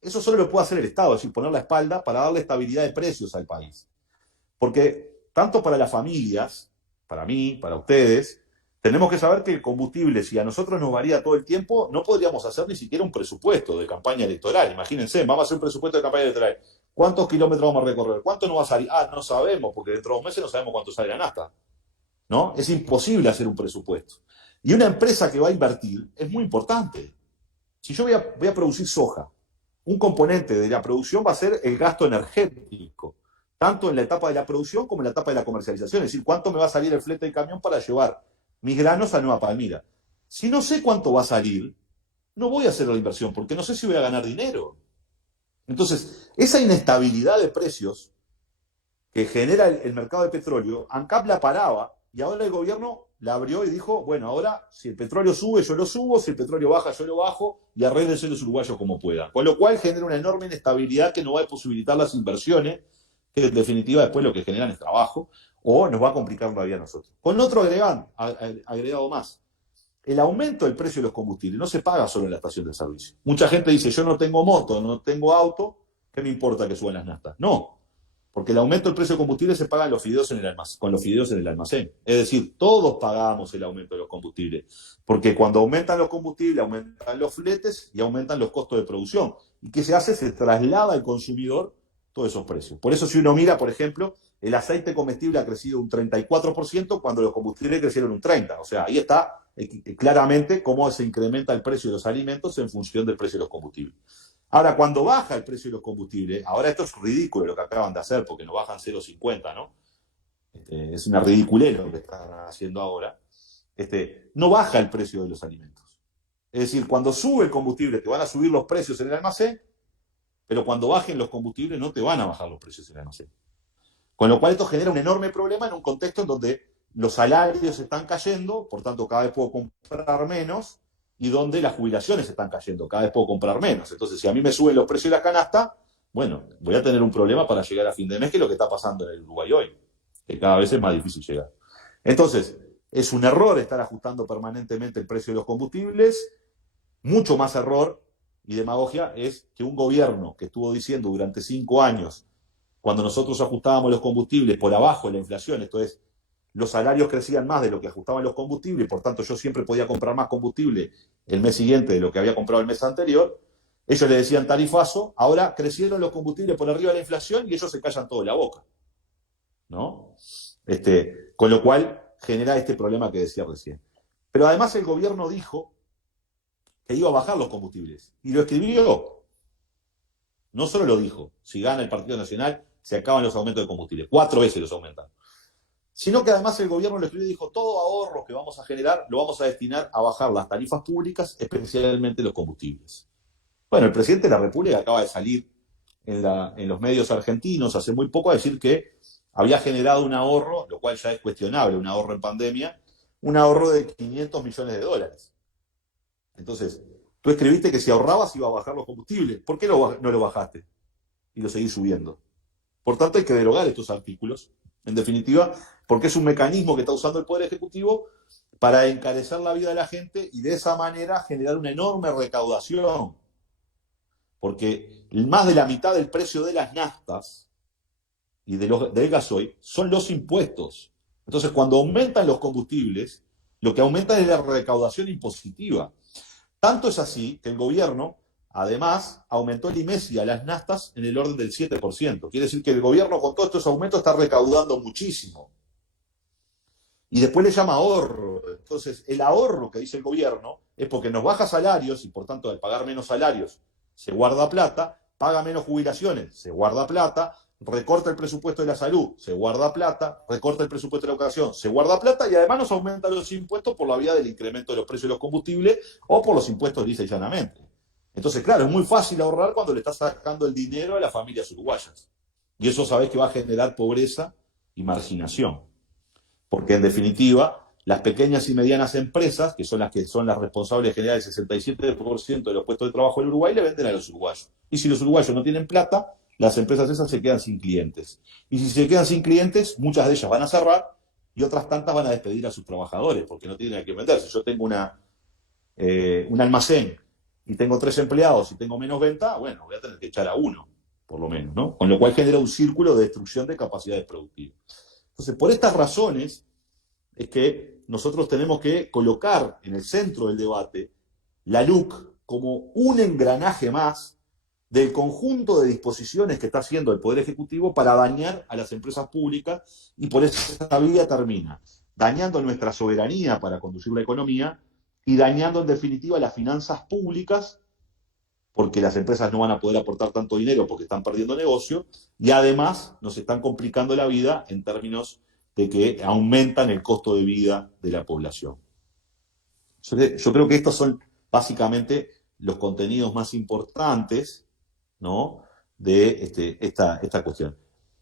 Eso solo lo puede hacer el Estado, es decir, poner la espalda para darle estabilidad de precios al país. Porque tanto para las familias, para mí, para ustedes, tenemos que saber que el combustible, si a nosotros nos varía todo el tiempo, no podríamos hacer ni siquiera un presupuesto de campaña electoral. Imagínense, vamos a hacer un presupuesto de campaña electoral. ¿Cuántos kilómetros vamos a recorrer? ¿Cuánto nos va a salir? Ah, no sabemos, porque dentro de 2 meses no sabemos cuánto sale la nafta, ¿no? Es imposible hacer un presupuesto. Y una empresa que va a invertir es muy importante. Si yo voy a producir soja, un componente de la producción va a ser el gasto energético, tanto en la etapa de la producción como en la etapa de la comercialización. Es decir, cuánto me va a salir el flete del camión para llevar mis granos a Nueva Palmira. Si no sé cuánto va a salir, no voy a hacer la inversión, porque no sé si voy a ganar dinero. Entonces, esa inestabilidad de precios que genera el mercado de petróleo, ANCAP la paraba, y ahora el gobierno la abrió y dijo, bueno, ahora si el petróleo sube, yo lo subo, si el petróleo baja, yo lo bajo, y arréglense los uruguayos como puedan. Con lo cual genera una enorme inestabilidad que no va a posibilitar las inversiones, que en definitiva después lo que generan es trabajo, o nos va a complicar la vida a nosotros. Con otro agregado más, el aumento del precio de los combustibles no se paga solo en la estación de servicio. Mucha gente dice, yo no tengo moto, no tengo auto, ¿qué me importa que suban las naftas? No, porque el aumento del precio de combustible se paga con los fideos en el almacén. Es decir, todos pagamos el aumento de los combustibles. Porque cuando aumentan los combustibles, aumentan los fletes y aumentan los costos de producción. ¿Y qué se hace? Se traslada al consumidor todos esos precios. Por eso si uno mira, por ejemplo, el aceite comestible ha crecido un 34% cuando los combustibles crecieron un 30%. O sea, ahí está claramente cómo se incrementa el precio de los alimentos en función del precio de los combustibles. Ahora, cuando baja el precio de los combustibles, ahora esto es ridículo lo que acaban de hacer, porque nos bajan 0,50, ¿no? Es una ridiculez lo que están haciendo ahora. No baja el precio de los alimentos. Es decir, cuando sube el combustible, te van a subir los precios en el almacén, pero cuando bajen los combustibles no te van a bajar los precios en el almacén. Con lo cual esto genera un enorme problema en un contexto en donde los salarios están cayendo, por tanto cada vez puedo comprar menos, y donde las jubilaciones están cayendo, cada vez puedo comprar menos. Entonces, si a mí me suben los precios de la canasta, bueno, voy a tener un problema para llegar a fin de mes, que es lo que está pasando en el Uruguay hoy, que cada vez es más difícil llegar. Entonces, es un error estar ajustando permanentemente el precio de los combustibles. Mucho más error y demagogia es que un gobierno que estuvo diciendo durante 5 años, cuando nosotros ajustábamos los combustibles por abajo de la inflación, esto es, los salarios crecían más de lo que ajustaban los combustibles, por tanto yo siempre podía comprar más combustible el mes siguiente de lo que había comprado el mes anterior, ellos le decían tarifazo, ahora crecieron los combustibles por arriba de la inflación y ellos se callan todo la boca, ¿no? Con lo cual genera este problema que decía recién. Pero además el gobierno dijo que iba a bajar los combustibles, y lo escribió. No solo lo dijo, si gana el Partido Nacional, se acaban los aumentos de combustible, 4 veces los aumentan. Sino que además el gobierno lo escribió y dijo, todo ahorro que vamos a generar lo vamos a destinar a bajar las tarifas públicas, especialmente los combustibles. Bueno, el presidente de la República acaba de salir en los medios argentinos hace muy poco a decir que había generado un ahorro, lo cual ya es cuestionable, un ahorro en pandemia, un ahorro de $500 millones. Entonces, tú escribiste que si ahorrabas iba a bajar los combustibles. ¿Por qué no lo bajaste? Y lo seguís subiendo. Por tanto, hay que derogar estos artículos. En definitiva, porque es un mecanismo que está usando el Poder Ejecutivo para encarecer la vida de la gente y de esa manera generar una enorme recaudación. Porque más de la mitad del precio de las naftas y del gasoil son los impuestos. Entonces, cuando aumentan los combustibles, lo que aumenta es la recaudación impositiva. Tanto es así que el gobierno, además, aumentó el IMESI a las naftas en el orden del 7%. Quiere decir que el gobierno con todos estos aumentos está recaudando muchísimo. Y después le llama ahorro. Entonces, el ahorro que dice el gobierno es porque nos baja salarios y por tanto al pagar menos salarios se guarda plata, paga menos jubilaciones, se guarda plata, recorta el presupuesto de la salud, se guarda plata, recorta el presupuesto de la educación, se guarda plata y además nos aumentan los impuestos por la vía del incremento de los precios de los combustibles o por los impuestos lisa y llanamente. Entonces, claro, es muy fácil ahorrar cuando le estás sacando el dinero a las familias uruguayas. Y eso sabés que va a generar pobreza y marginación. Porque en definitiva, las pequeñas y medianas empresas, que son las responsables de generar el 67% de los puestos de trabajo en Uruguay, le venden a los uruguayos. Y si los uruguayos no tienen plata, las empresas esas se quedan sin clientes. Y si se quedan sin clientes, muchas de ellas van a cerrar y otras tantas van a despedir a sus trabajadores porque no tienen a quién vender. Si yo tengo un almacén y tengo 3 empleados y tengo menos venta, bueno, voy a tener que echar a uno, por lo menos, ¿no? Con lo cual genera un círculo de destrucción de capacidades productivas. Entonces, por estas razones es que nosotros tenemos que colocar en el centro del debate la LUC como un engranaje más del conjunto de disposiciones que está haciendo el Poder Ejecutivo para dañar a las empresas públicas, y por esa vía termina dañando nuestra soberanía para conducir la economía y dañando en definitiva las finanzas públicas, porque las empresas no van a poder aportar tanto dinero porque están perdiendo negocio, y además nos están complicando la vida en términos de que aumentan el costo de vida de la población. Yo creo que estos son básicamente los contenidos más importantes, ¿no?, de esta cuestión.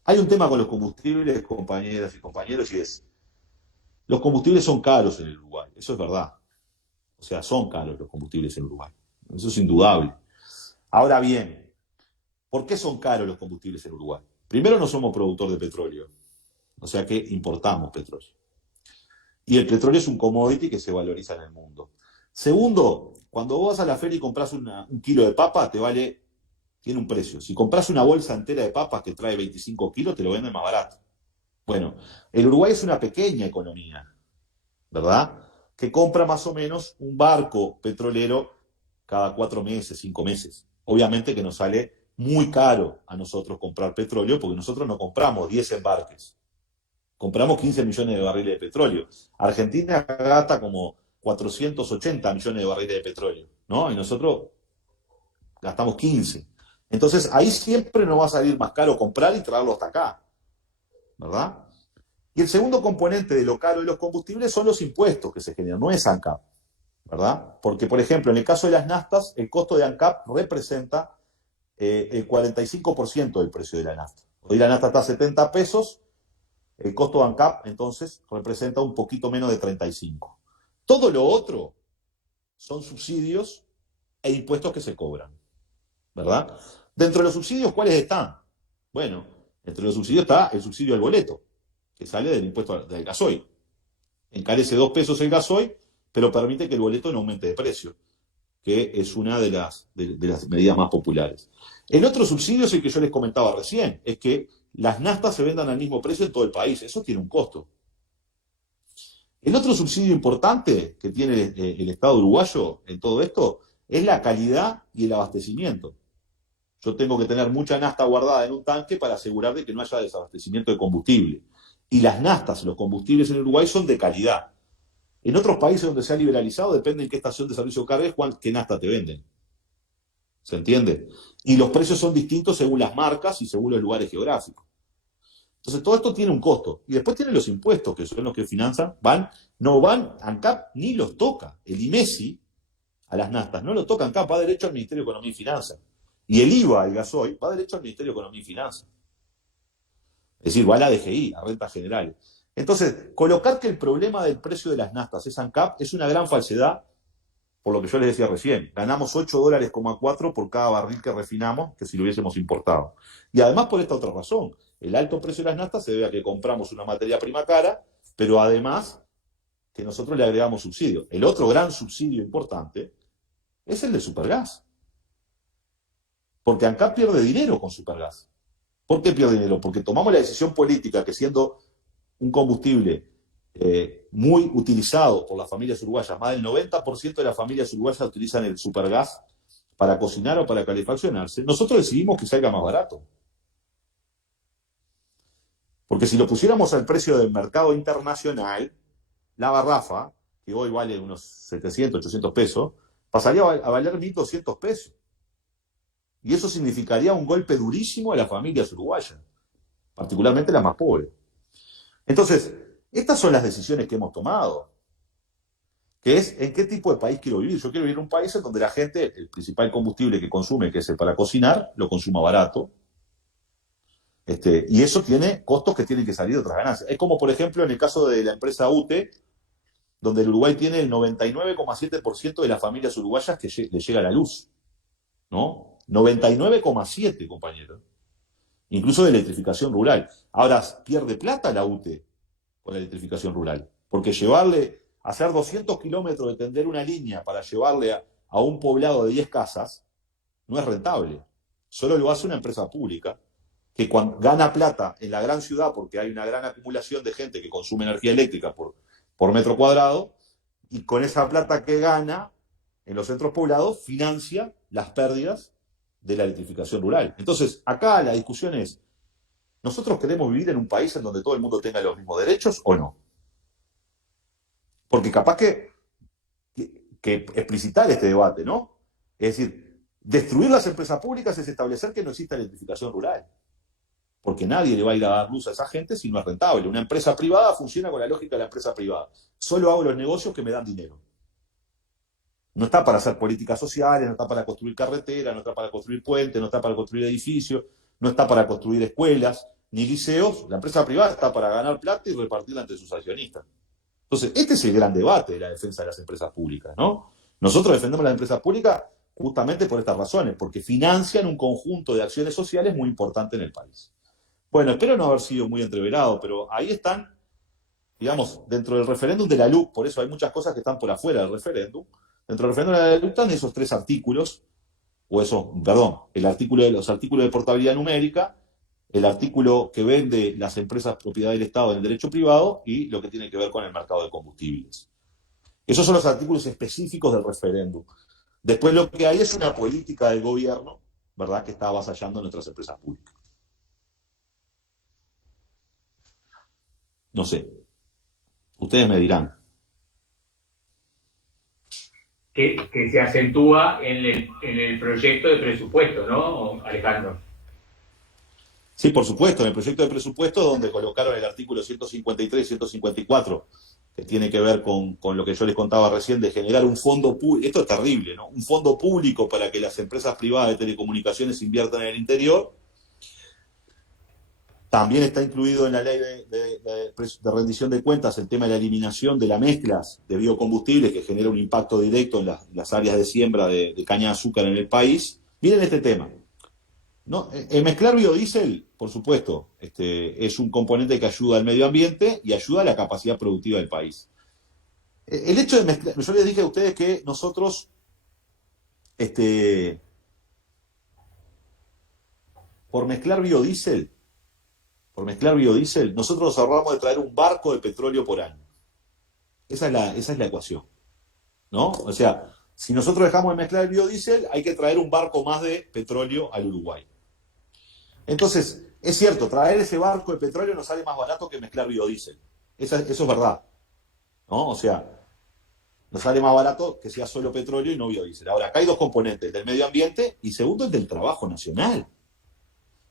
Hay un tema con los combustibles, compañeras y compañeros, y es: los combustibles son caros en el Uruguay, eso es verdad. O sea, son caros los combustibles en Uruguay, eso es indudable. Ahora bien, ¿por qué son caros los combustibles en Uruguay? Primero, no somos productor de petróleo, o sea que importamos petróleo. Y el petróleo es un commodity que se valoriza en el mundo. Segundo, cuando vos vas a la feria y compras un kilo de papa, tiene un precio. Si compras una bolsa entera de papas que trae 25 kilos, te lo venden más barato. Bueno, el Uruguay es una pequeña economía, ¿verdad?, que compra más o menos un barco petrolero cada 4 meses, 5 meses. Obviamente que nos sale muy caro a nosotros comprar petróleo, porque nosotros no compramos 10 embarques. Compramos 15 millones de barriles de petróleo. Argentina gasta como 480 millones de barriles de petróleo, ¿no? Y nosotros gastamos 15. Entonces, ahí siempre nos va a salir más caro comprar y traerlo hasta acá, ¿verdad? Y el segundo componente de lo caro de los combustibles son los impuestos que se generan, no es ANCAP, ¿verdad? Porque, por ejemplo, en el caso de las naftas, el costo de ANCAP representa el 45% del precio de la nafta. Hoy la nafta está a 70 pesos, el costo de ANCAP, entonces, representa un poquito menos de 35. Todo lo otro son subsidios e impuestos que se cobran, ¿verdad? Dentro de los subsidios, ¿cuáles están? Bueno, entre los subsidios está el subsidio del boleto, que sale del impuesto del gasoil. Encarece 2 pesos el gasoil, pero permite que el boleto no aumente de precio, que es una de las medidas más populares. El otro subsidio es el que yo les comentaba recién, es que las naftas se vendan al mismo precio en todo el país. Eso tiene un costo. El otro subsidio importante que tiene el Estado uruguayo en todo esto es la calidad y el abastecimiento. Yo tengo que tener mucha nafta guardada en un tanque para asegurar de que no haya desabastecimiento de combustible. Y las naftas, los combustibles en Uruguay son de calidad. En otros países donde se ha liberalizado, depende en qué estación de servicio cargues, qué nafta te venden. ¿Se entiende? Y los precios son distintos según las marcas y según los lugares geográficos. Entonces, todo esto tiene un costo. Y después tienen los impuestos, que son los que financian, no van, ANCAP ni los toca. El IMESI, a las naftas, no lo toca ANCAP, va derecho al Ministerio de Economía y Finanzas. Y el IVA, el gasoil, va derecho al Ministerio de Economía y Finanzas. Es decir, va a la DGI, a rentas generales. Entonces, colocar que el problema del precio de las naftas es ANCAP es una gran falsedad, por lo que yo les decía recién. Ganamos $8,4 por cada barril que refinamos que si lo hubiésemos importado. Y además por esta otra razón. El alto precio de las naftas se debe a que compramos una materia prima cara, pero además que nosotros le agregamos subsidio. El otro gran subsidio importante es el de Supergas. Porque ANCAP pierde dinero con Supergas. ¿Por qué pierde dinero? Porque tomamos la decisión política que, siendo un combustible muy utilizado por las familias uruguayas, más del 90% de las familias uruguayas utilizan el Supergas para cocinar o para calefaccionarse, nosotros decidimos que salga más barato. Porque si lo pusiéramos al precio del mercado internacional, la garrafa, que hoy vale unos 700, 800 pesos, pasaría a valer 1.200 pesos. Y eso significaría un golpe durísimo a las familias uruguayas, particularmente las más pobres. Entonces, estas son las decisiones que hemos tomado, que es en qué tipo de país quiero vivir. Yo quiero vivir en un país en donde la gente, el principal combustible que consume, que es el para cocinar, lo consuma barato. Y eso tiene costos que tienen que salir de otras ganancias. Es como, por ejemplo, en el caso de la empresa UTE, donde el Uruguay tiene el 99,7% de las familias uruguayas que le llega la luz, ¿no? 99,7, compañero. Incluso de electrificación rural. Ahora, pierde plata la UTE con la electrificación rural, porque hacer 200 kilómetros de tender una línea para llevarle a un poblado de 10 casas no es rentable. Solo lo hace una empresa pública que cuando gana plata en la gran ciudad, porque hay una gran acumulación de gente que consume energía eléctrica por metro cuadrado, y con esa plata que gana en los centros poblados financia las pérdidas de la electrificación rural. Entonces, acá la discusión es, ¿nosotros queremos vivir en un país en donde todo el mundo tenga los mismos derechos o no? Porque capaz que explicitar este debate, ¿no? Es decir, destruir las empresas públicas es establecer que no exista electrificación rural. Porque nadie le va a ir a dar luz a esa gente si no es rentable. Una empresa privada funciona con la lógica de la empresa privada. Solo hago los negocios que me dan dinero. No está para hacer políticas sociales, no está para construir carreteras, no está para construir puentes, no está para construir edificios, no está para construir escuelas, ni liceos. La empresa privada está para ganar plata y repartirla entre sus accionistas. Entonces, este es el gran debate de la defensa de las empresas públicas, ¿no? Nosotros defendemos las empresas públicas justamente por estas razones, porque financian un conjunto de acciones sociales muy importante en el país. Bueno, espero no haber sido muy entreverado, pero ahí están, digamos, dentro del referéndum de la LUC, por eso hay muchas cosas que están por afuera del referéndum. Dentro del referéndum de la LUC están esos 3 artículos, los artículos de portabilidad numérica, el artículo que vende las empresas propiedad del Estado en el derecho privado y lo que tiene que ver con el mercado de combustibles. Esos son los artículos específicos del referéndum. Después lo que hay es una política del gobierno, ¿verdad?, que está avasallando nuestras empresas públicas. No sé. Ustedes me dirán. Que se acentúa en el proyecto de presupuesto, ¿no, Alejandro? Sí, por supuesto, en el proyecto de presupuesto donde colocaron el artículo 153 y 154, que tiene que ver con lo que yo les contaba recién, de generar un fondo público, esto es terrible, ¿no? Un fondo público para que las empresas privadas de telecomunicaciones inviertan en el interior. También está incluido en la ley de rendición de cuentas el tema de la eliminación de las mezclas de biocombustibles que genera un impacto directo en las áreas de siembra de caña de azúcar en el país. Miren este tema. ¿No? El mezclar biodiesel, por supuesto, es un componente que ayuda al medio ambiente y ayuda a la capacidad productiva del país. El hecho de mezclar, yo les dije a ustedes que nosotros, por mezclar biodiesel, nosotros nos ahorramos de traer un barco de petróleo por año. Esa es la ecuación, ¿no? O sea, si nosotros dejamos de mezclar el biodiesel, hay que traer un barco más de petróleo al Uruguay. Entonces, es cierto, traer ese barco de petróleo nos sale más barato que mezclar biodiesel. Eso es verdad, ¿no? O sea, nos sale más barato que sea solo petróleo y no biodiesel. Ahora, acá hay 2 componentes, del medio ambiente y segundo, el del trabajo nacional.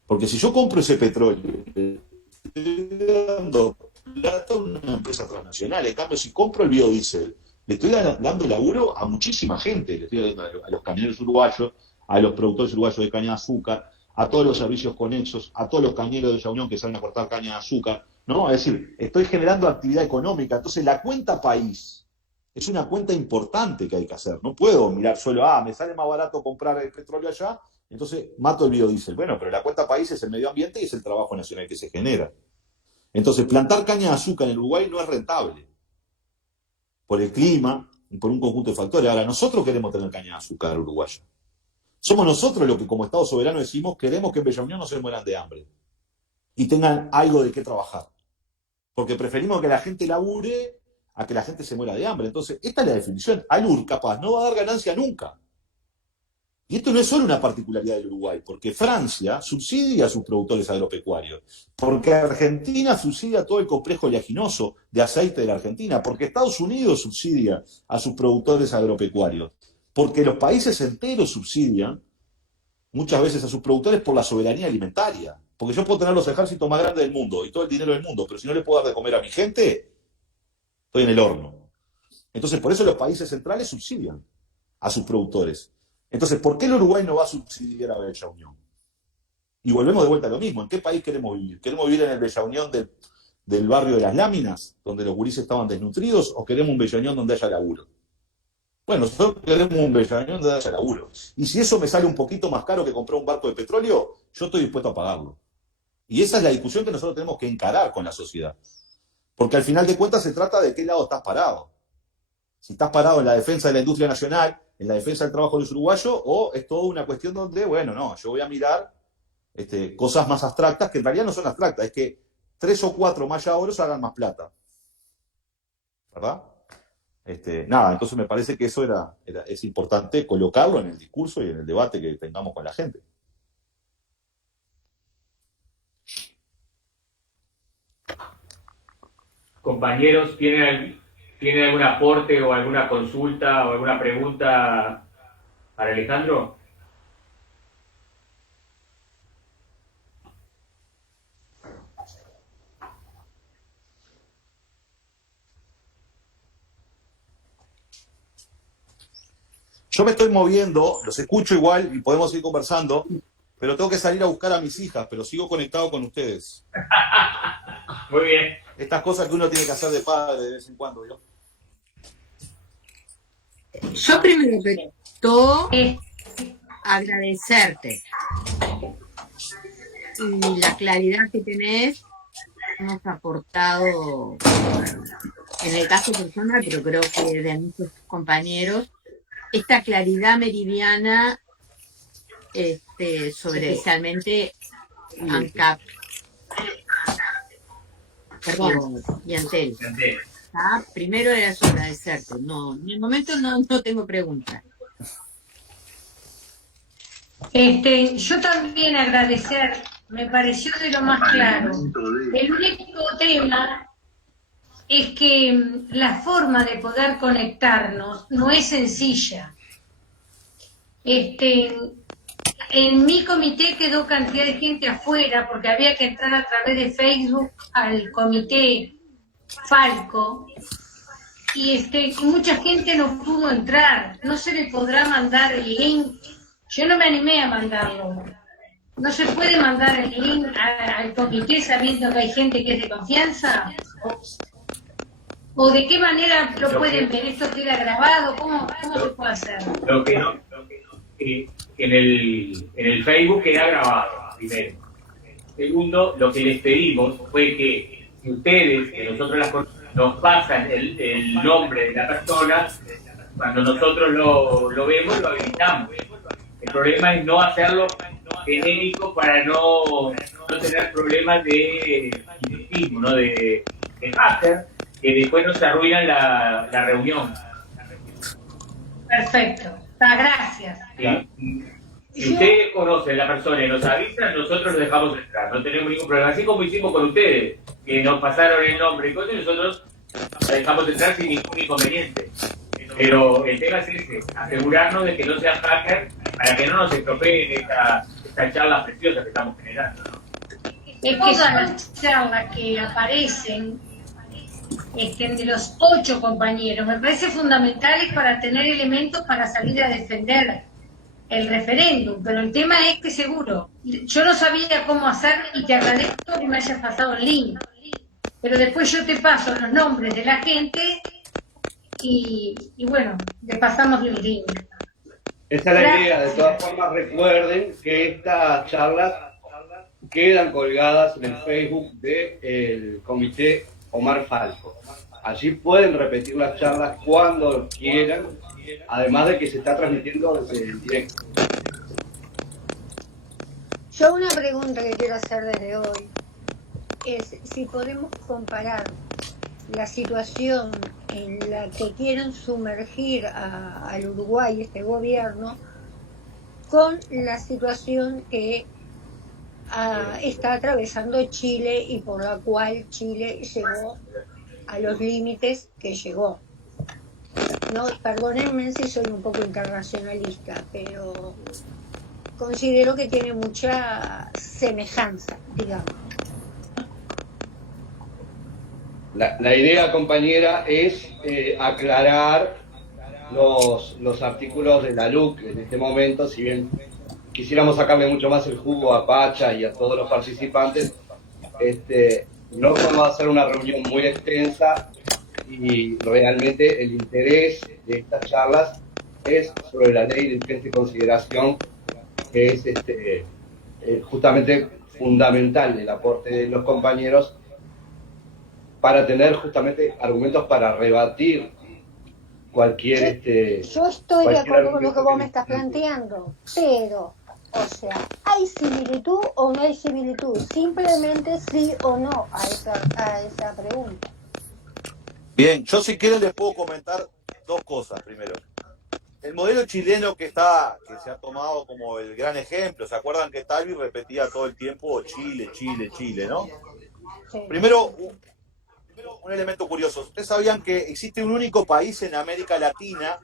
Porque si yo compro ese petróleo, estoy dando plata a una empresa transnacional. En cambio, si compro el biodiesel, le estoy dando laburo a muchísima gente. Le estoy dando a los camioneros uruguayos, a los productores uruguayos de caña de azúcar, a todos los servicios conexos, a todos los cañeros de la Unión que salen a cortar caña de azúcar, ¿no? Es decir, estoy generando actividad económica. Entonces, la cuenta país es una cuenta importante que hay que hacer. No puedo mirar solo, me sale más barato comprar el petróleo allá, entonces mato el biodiesel. Bueno, pero la cuenta país es el medio ambiente y es el trabajo nacional que se genera. Entonces, plantar caña de azúcar en Uruguay no es rentable. Por el clima y por un conjunto de factores. Ahora, nosotros queremos tener caña de azúcar uruguaya. Somos nosotros los que, como Estado soberano, decimos queremos que en Bella Unión no se mueran de hambre y tengan algo de qué trabajar. Porque preferimos que la gente labure a que la gente se muera de hambre. Entonces, esta es la definición. Alur, capaz, no va a dar ganancia nunca. Y esto no es solo una particularidad del Uruguay, porque Francia subsidia a sus productores agropecuarios, porque Argentina subsidia todo el complejo oleaginoso de aceite de la Argentina, porque Estados Unidos subsidia a sus productores agropecuarios, porque los países enteros subsidian muchas veces a sus productores por la soberanía alimentaria. Porque yo puedo tener los ejércitos más grandes del mundo y todo el dinero del mundo, pero si no le puedo dar de comer a mi gente, estoy en el horno. Entonces, por eso los países centrales subsidian a sus productores. Entonces, ¿por qué el Uruguay no va a subsidiar a Bella Unión? Y volvemos de vuelta a lo mismo. ¿En qué país queremos vivir? ¿Queremos vivir en el Bella Unión del barrio de las Láminas, donde los gurises estaban desnutridos, o queremos un Bella Unión donde haya laburo? Bueno, nosotros queremos un Bella Unión donde haya laburo. Y si eso me sale un poquito más caro que comprar un barco de petróleo, yo estoy dispuesto a pagarlo. Y esa es la discusión que nosotros tenemos que encarar con la sociedad. Porque al final de cuentas se trata de qué lado estás parado. Si estás parado en la defensa de la industria nacional, en la defensa del trabajo de los uruguayos, o es toda una cuestión donde, bueno, no, yo voy a mirar cosas más abstractas, que en realidad no son abstractas, es que 3 o 4 mayaoros hagan más plata. ¿Verdad? Nada, entonces me parece que eso es importante colocarlo en el discurso y en el debate que tengamos con la gente. Compañeros, ¿tienen algún aporte o alguna consulta o alguna pregunta para Alejandro? Yo me estoy moviendo, los escucho igual y podemos seguir conversando, pero tengo que salir a buscar a mis hijas, pero sigo conectado con ustedes. Muy bien. Estas cosas que uno tiene que hacer de padre de vez en cuando, ¿yo? Yo primero que todo agradecerte y la claridad que tenés, hemos aportado en el caso personal, pero creo que de muchos compañeros, esta claridad meridiana sobre especialmente ANCAP, perdón, y Antel. Primero era eso, agradecerte. No, en el momento no tengo preguntas. Yo también agradecer, me pareció de lo más claro. El único tema es que la forma de poder conectarnos no es sencilla. En mi comité quedó cantidad de gente afuera porque había que entrar a través de Facebook al comité Falco y mucha gente no pudo entrar. No se le podrá mandar el link. Yo no me animé a mandarlo. ¿No se puede mandar el link al comité sabiendo que hay gente que es de confianza? ¿O de qué manera lo pueden ver? ¿Esto queda grabado? ¿Cómo se puede hacer? Lo que no, en el Facebook queda grabado, primero. Segundo, lo que les pedimos fue que si ustedes, que nosotros nos pasan el nombre de la persona, cuando nosotros lo vemos, lo habilitamos. El problema es no hacerlo genérico para no tener problemas de indistinto, ¿no? de hacker, que después nos arruinan la reunión. Perfecto. Gracias. ¿Sí? Si ustedes conocen la persona y nos avisan, nosotros los dejamos entrar, no tenemos ningún problema. Así como hicimos con ustedes, que nos pasaron el nombre y cosas, y nosotros la dejamos entrar sin ningún inconveniente. Pero el tema es ese, asegurarnos de que no sea hacker para que no nos estropeen esta charla preciosa que estamos generando, ¿no? Es que todas las charlas que aparecen de los 8 compañeros me parece fundamentales para tener elementos para salir a defender el referéndum, pero el tema es que seguro, yo no sabía cómo hacer y te agradezco que me hayas pasado el link, pero después yo te paso los nombres de la gente y bueno, le pasamos el link. Esa es la idea. De todas formas, recuerden que estas charlas quedan colgadas en el Facebook del comité Omar Falco. Allí pueden repetir las charlas cuando quieran, además de que se está transmitiendo desde el directo. Yo una pregunta que quiero hacer desde hoy es si podemos comparar la situación en la que quieren sumergir al Uruguay este gobierno con la situación que está atravesando Chile y por la cual Chile llegó a los límites que llegó. No, perdónenme si soy un poco internacionalista, pero considero que tiene mucha semejanza, digamos. La idea, compañera, es aclarar los artículos de la LUC en este momento. Si bien quisiéramos sacarle mucho más el jugo a Pacha y a todos los participantes, no vamos a hacer una reunión muy extensa y realmente el interés de estas charlas es sobre la ley de urgente consideración, que es justamente fundamental el aporte de los compañeros para tener justamente argumentos para rebatir cualquier... Yo estoy de acuerdo con lo que vos me estás planteando, pero, o sea, ¿hay similitud o no hay similitud? Simplemente sí o no a esa pregunta. Bien, yo si quieren les puedo comentar dos cosas primero. El modelo chileno que se ha tomado como el gran ejemplo, ¿se acuerdan que Talvi repetía todo el tiempo Chile, Chile, Chile, ¿no? Sí. Primero, un elemento curioso. Ustedes sabían que existe un único país en América Latina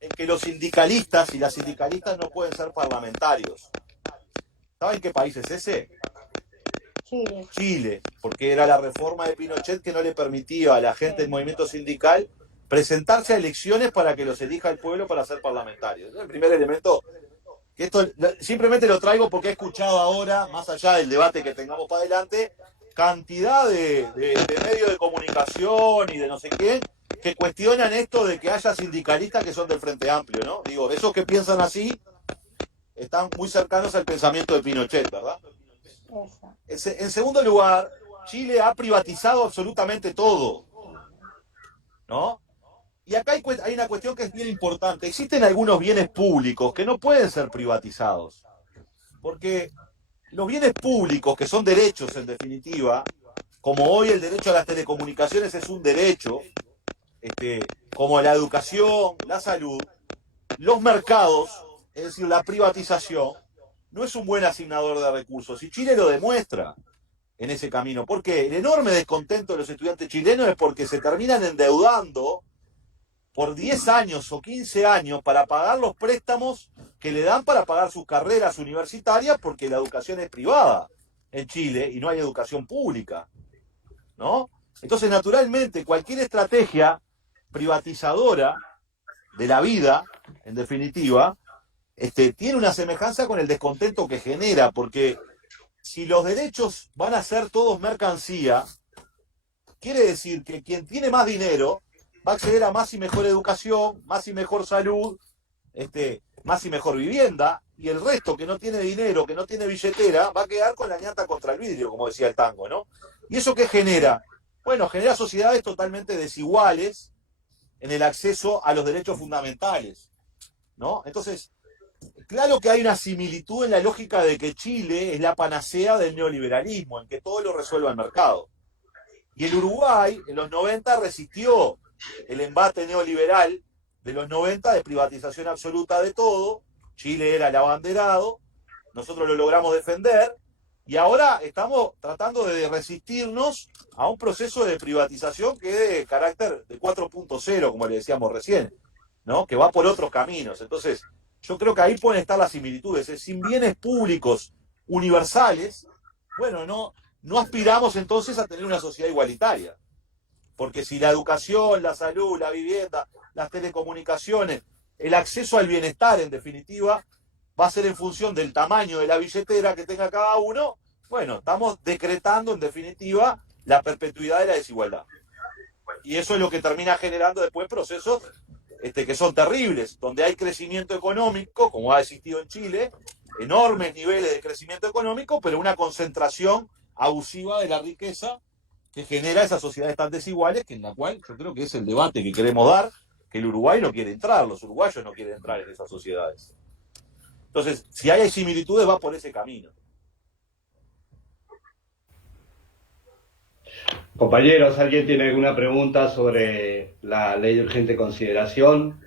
en que los sindicalistas y las sindicalistas no pueden ser parlamentarios. ¿Saben qué país es ese? Chile. Chile, porque era la reforma de Pinochet que no le permitía a la gente del movimiento sindical presentarse a elecciones para que los elija el pueblo para ser parlamentarios. Es el primer elemento, que esto simplemente lo traigo porque he escuchado ahora, más allá del debate que tengamos para adelante, cantidad de medios de comunicación y de no sé quién que cuestionan esto de que haya sindicalistas que son del Frente Amplio, ¿no? Digo, esos que piensan así están muy cercanos al pensamiento de Pinochet, ¿verdad? En segundo lugar, Chile ha privatizado absolutamente todo, ¿no? Y acá hay una cuestión que es bien importante. Existen algunos bienes públicos que no pueden ser privatizados, porque los bienes públicos, que son derechos en definitiva, como hoy el derecho a las telecomunicaciones es un derecho, como la educación, la salud, los mercados, es decir, la privatización, no es un buen asignador de recursos. Y Chile lo demuestra en ese camino. Porque el enorme descontento de los estudiantes chilenos es porque se terminan endeudando por 10 años o 15 años para pagar los préstamos que le dan para pagar sus carreras universitarias, porque la educación es privada en Chile y no hay educación pública, ¿no? Entonces, naturalmente, cualquier estrategia privatizadora de la vida, en definitiva, tiene una semejanza con el descontento que genera, porque si los derechos van a ser todos mercancía, quiere decir que quien tiene más dinero va a acceder a más y mejor educación, más y mejor salud, más y mejor vivienda, y el resto que no tiene dinero, que no tiene billetera, va a quedar con la ñata contra el vidrio, como decía el tango, ¿no? ¿Y eso qué genera? Bueno, genera sociedades totalmente desiguales en el acceso a los derechos fundamentales, ¿no? Entonces, claro que hay una similitud en la lógica de que Chile es la panacea del neoliberalismo, en que todo lo resuelve el mercado. Y el Uruguay, en los 90, resistió el embate neoliberal de los 90 de privatización absoluta de todo. Chile era el abanderado, nosotros lo logramos defender, y ahora estamos tratando de resistirnos a un proceso de privatización que es de carácter de 4.0, como le decíamos recién, ¿no? Que va por otros caminos. Entonces, yo creo que ahí pueden estar las similitudes. Sin bienes públicos universales, bueno, no aspiramos entonces a tener una sociedad igualitaria. Porque si la educación, la salud, la vivienda, las telecomunicaciones, el acceso al bienestar, en definitiva, va a ser en función del tamaño de la billetera que tenga cada uno, bueno, estamos decretando, en definitiva, la perpetuidad de la desigualdad. Y eso es lo que termina generando después procesos que son terribles, donde hay crecimiento económico, como ha existido en Chile, enormes niveles de crecimiento económico, pero una concentración abusiva de la riqueza que genera esas sociedades tan desiguales, que en la cual yo creo que es el debate que queremos dar, que el Uruguay no quiere entrar, los uruguayos no quieren entrar en esas sociedades. Entonces, si hay similitudes, va por ese camino. Compañeros, ¿alguien tiene alguna pregunta sobre la ley de urgente consideración?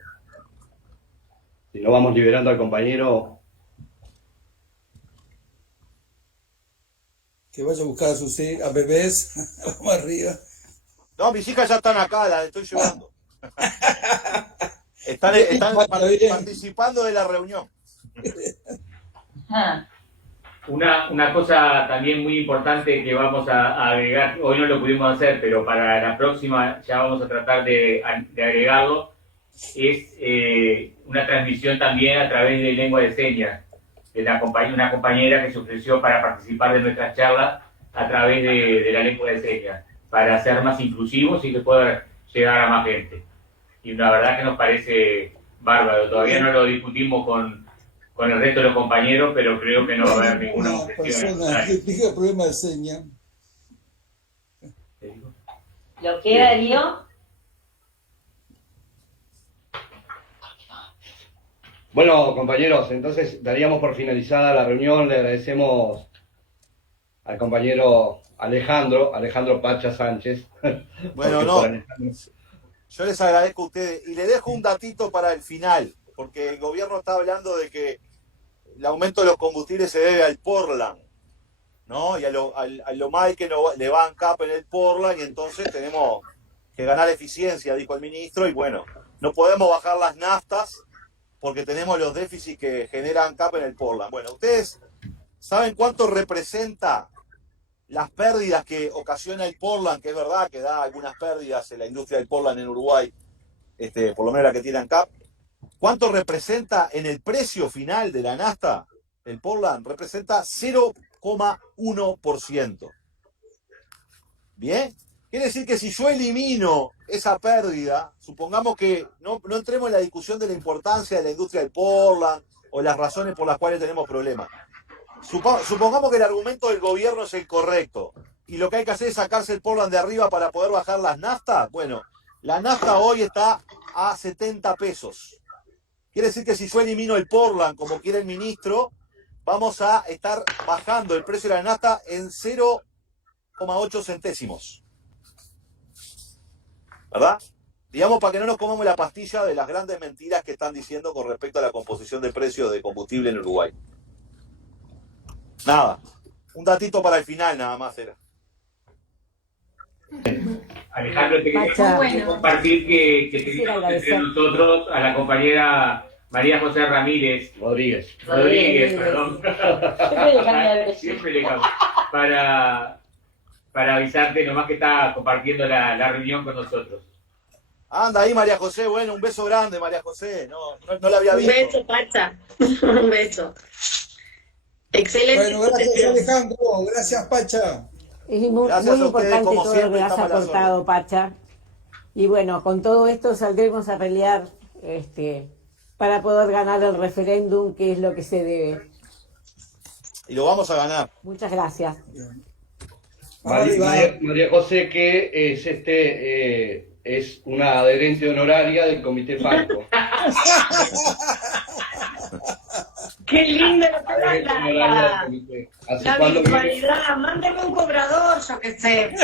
Si no, vamos liberando al compañero. Que vaya a buscar a sus a bebés, vamos arriba. No, mis hijas ya están acá, las estoy llevando. Están participando de la reunión. Una cosa también muy importante que vamos a agregar, hoy no lo pudimos hacer, pero para la próxima ya vamos a tratar de agregarlo, es una transmisión también a través de lengua de señas, de una compañera que se ofreció para participar de nuestras charlas a través de la lengua de señas, para ser más inclusivos y que pueda llegar a más gente. Y la verdad que nos parece bárbaro, todavía no lo discutimos con el resto de los compañeros, pero creo que no va a haber ninguna Una objeción. persona que tenga problema de seña. ¿Lo que Darío? Bueno, compañeros, entonces daríamos por finalizada la reunión. Le agradecemos al compañero Alejandro Pacha Sánchez. Bueno, no, yo les agradezco a ustedes y les dejo un datito para el final, porque el gobierno está hablando de que el aumento de los combustibles se debe al Portland, ¿no? Y a lo mal que no, le va ANCAP en el Portland, y entonces tenemos que ganar eficiencia, dijo el ministro, y bueno, no podemos bajar las naftas porque tenemos los déficits que genera ANCAP en el Portland. Bueno, ¿ustedes saben cuánto representa las pérdidas que ocasiona el Portland? Que es verdad que da algunas pérdidas en la industria del Portland en Uruguay, por lo menos la que tiene ANCAP. ¿Cuánto representa en el precio final de la nafta? El Portland representa 0,1%. ¿Bien? Quiere decir que si yo elimino esa pérdida, supongamos que no entremos en la discusión de la importancia de la industria del Portland o las razones por las cuales tenemos problemas. Supongamos que el argumento del gobierno es el correcto y lo que hay que hacer es sacarse el Portland de arriba para poder bajar las naftas. Bueno, la nafta hoy está a 70 pesos. Quiere decir que si yo elimino el Portland, como quiere el ministro, vamos a estar bajando el precio de la nafta en 0,8 centésimos. ¿Verdad? Digamos, para que no nos comamos la pastilla de las grandes mentiras que están diciendo con respecto a la composición de precios de combustible en Uruguay. Nada, un datito para el final nada más era. Alejandro, te quería compartir que tenemos entre nosotros a la compañera María José Rodríguez, perdón. Siempre le cambio. Para avisarte nomás que está compartiendo la reunión con nosotros. Anda ahí, María José. Bueno, un beso grande, María José. No la había visto. Un beso, Pacha. Un beso. Excelente. Bueno, gracias Alejandro, gracias Pacha. Es muy importante todo lo que has aportado, Pacha. Y bueno, con todo esto saldremos a pelear para poder ganar el referéndum, que es lo que se debe. Y lo vamos a ganar. Muchas gracias. María José, que es una adherente honoraria del Comité Falco. ¡Qué lindo lo que da! La virtualidad, mándeme un cobrador, yo que sé.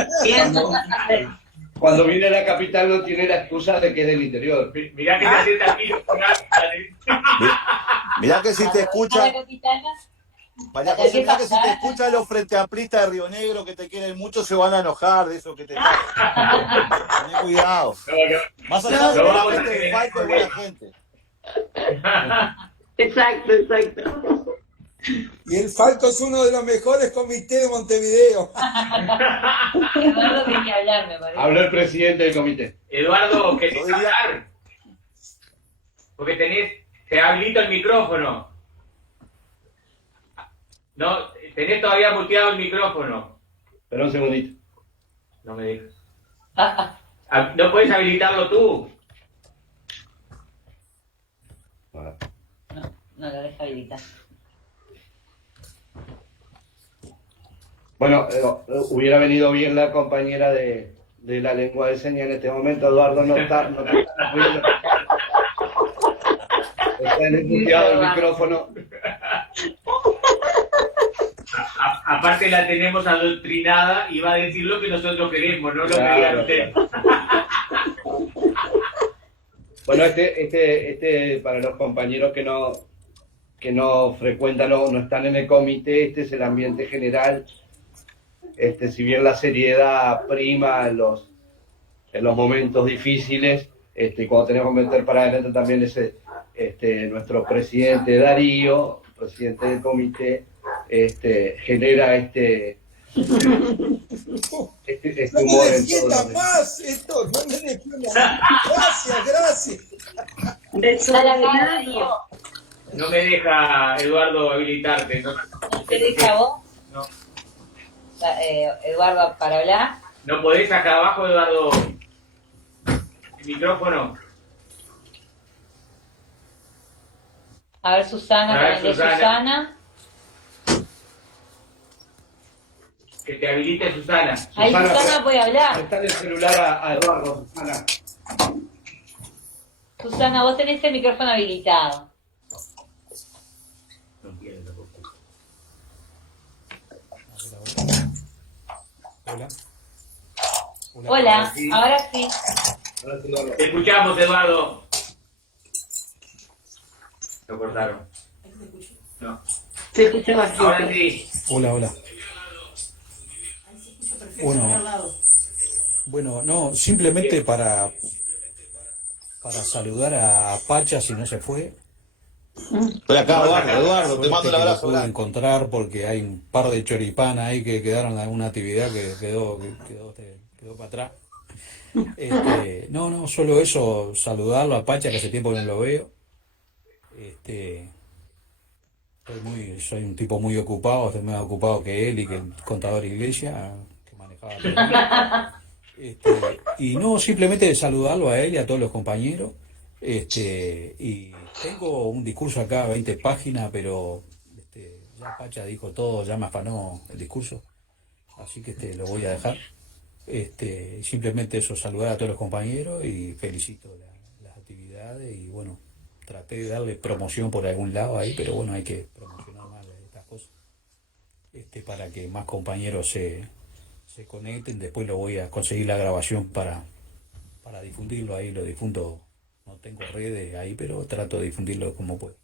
Cuando viene a la capital no tiene la excusa de que es del interior. Mirá que se sienta aquí. Mirá que si te escucha... María José, mirá que si te escuchan los frente amplistas de Río Negro que te quieren mucho, se van a enojar de eso que te pasa. Ten cuidado. Más allá de la gente de Falco es buena gente. Exacto. Y el Falco es uno de los mejores comités de Montevideo. Eduardo tiene que hablar, me parece. Habló el presidente del comité. Eduardo, ¿querés hablar? Porque te habilito el micrófono. No, tenés todavía muteado el micrófono. Espera un segundito. No me dejes. ¿No puedes habilitarlo tú? No lo deja habilitar. Bueno, hubiera venido bien la compañera de la lengua de señas en este momento. Eduardo no está muteado el micrófono. Aparte la tenemos adoctrinada y va a decir lo que nosotros queremos, no lo que diga usted. Bueno, para los compañeros que no frecuentan o no están en el comité, este es el ambiente general. Si bien la seriedad prima en los momentos difíciles, cuando tenemos que meter para adelante también nuestro presidente Darío, presidente del comité, genera este No humor me en todo defienda lo más, Héctor, no me defienda más. Gracias. No me deja, Eduardo, habilitarte. ¿No te deja vos? No. Eduardo, para hablar. ¿No podés acá abajo, Eduardo? El micrófono. A ver, Susana, A ver, ponele Susana. Que te habilite Susana. Ahí Susana puede hablar. Está en el celular a Eduardo, Susana. Susana, vos tenés el micrófono habilitado. Hola. Hola, ahora sí. Te escuchamos, Eduardo. Lo cortaron. No. Se escucha bastante. Ahora sí. Hola. Bueno, no, simplemente para saludar a Pacha si no se fue. Estoy acá, Eduardo, te mando un abrazo. Pude encontrar porque hay un par de choripán ahí que quedaron en alguna actividad que quedó para atrás. No, solo eso, saludarlo a Pacha, que hace tiempo que no lo veo. Soy un tipo muy ocupado, estoy más ocupado que él y que el contador de iglesia que manejaba. Y no, simplemente saludarlo a él y a todos los compañeros. Y tengo un discurso acá, 20 páginas, pero ya Pacha dijo todo, ya me afanó el discurso, así que lo voy a dejar. Simplemente eso, saludar a todos los compañeros y felicito las actividades y bueno, traté de darle promoción por algún lado ahí, pero bueno, hay que promocionar más estas cosas para que más compañeros se conecten. Después lo voy a conseguir la grabación para difundirlo ahí, lo difundo. No tengo redes ahí, pero trato de difundirlo como puedo.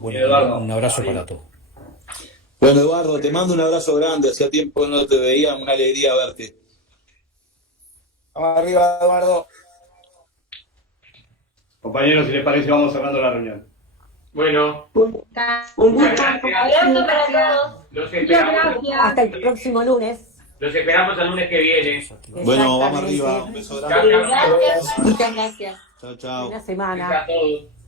Bueno, Eduardo, un abrazo para todos. Bueno, Eduardo, te mando un abrazo grande. Hacía tiempo que no te veía, una alegría verte. Vamos arriba, Eduardo. Compañeros, si les parece, vamos cerrando la reunión. Bueno. Un gusto. Abrazo para todos. Los esperamos. Hasta el próximo lunes. Los esperamos el lunes que viene. Bueno, vamos arriba. Un beso grande. Chao, chao. Gracias. Muchas gracias. Chao, chao. Buena semana. Gracias a todos.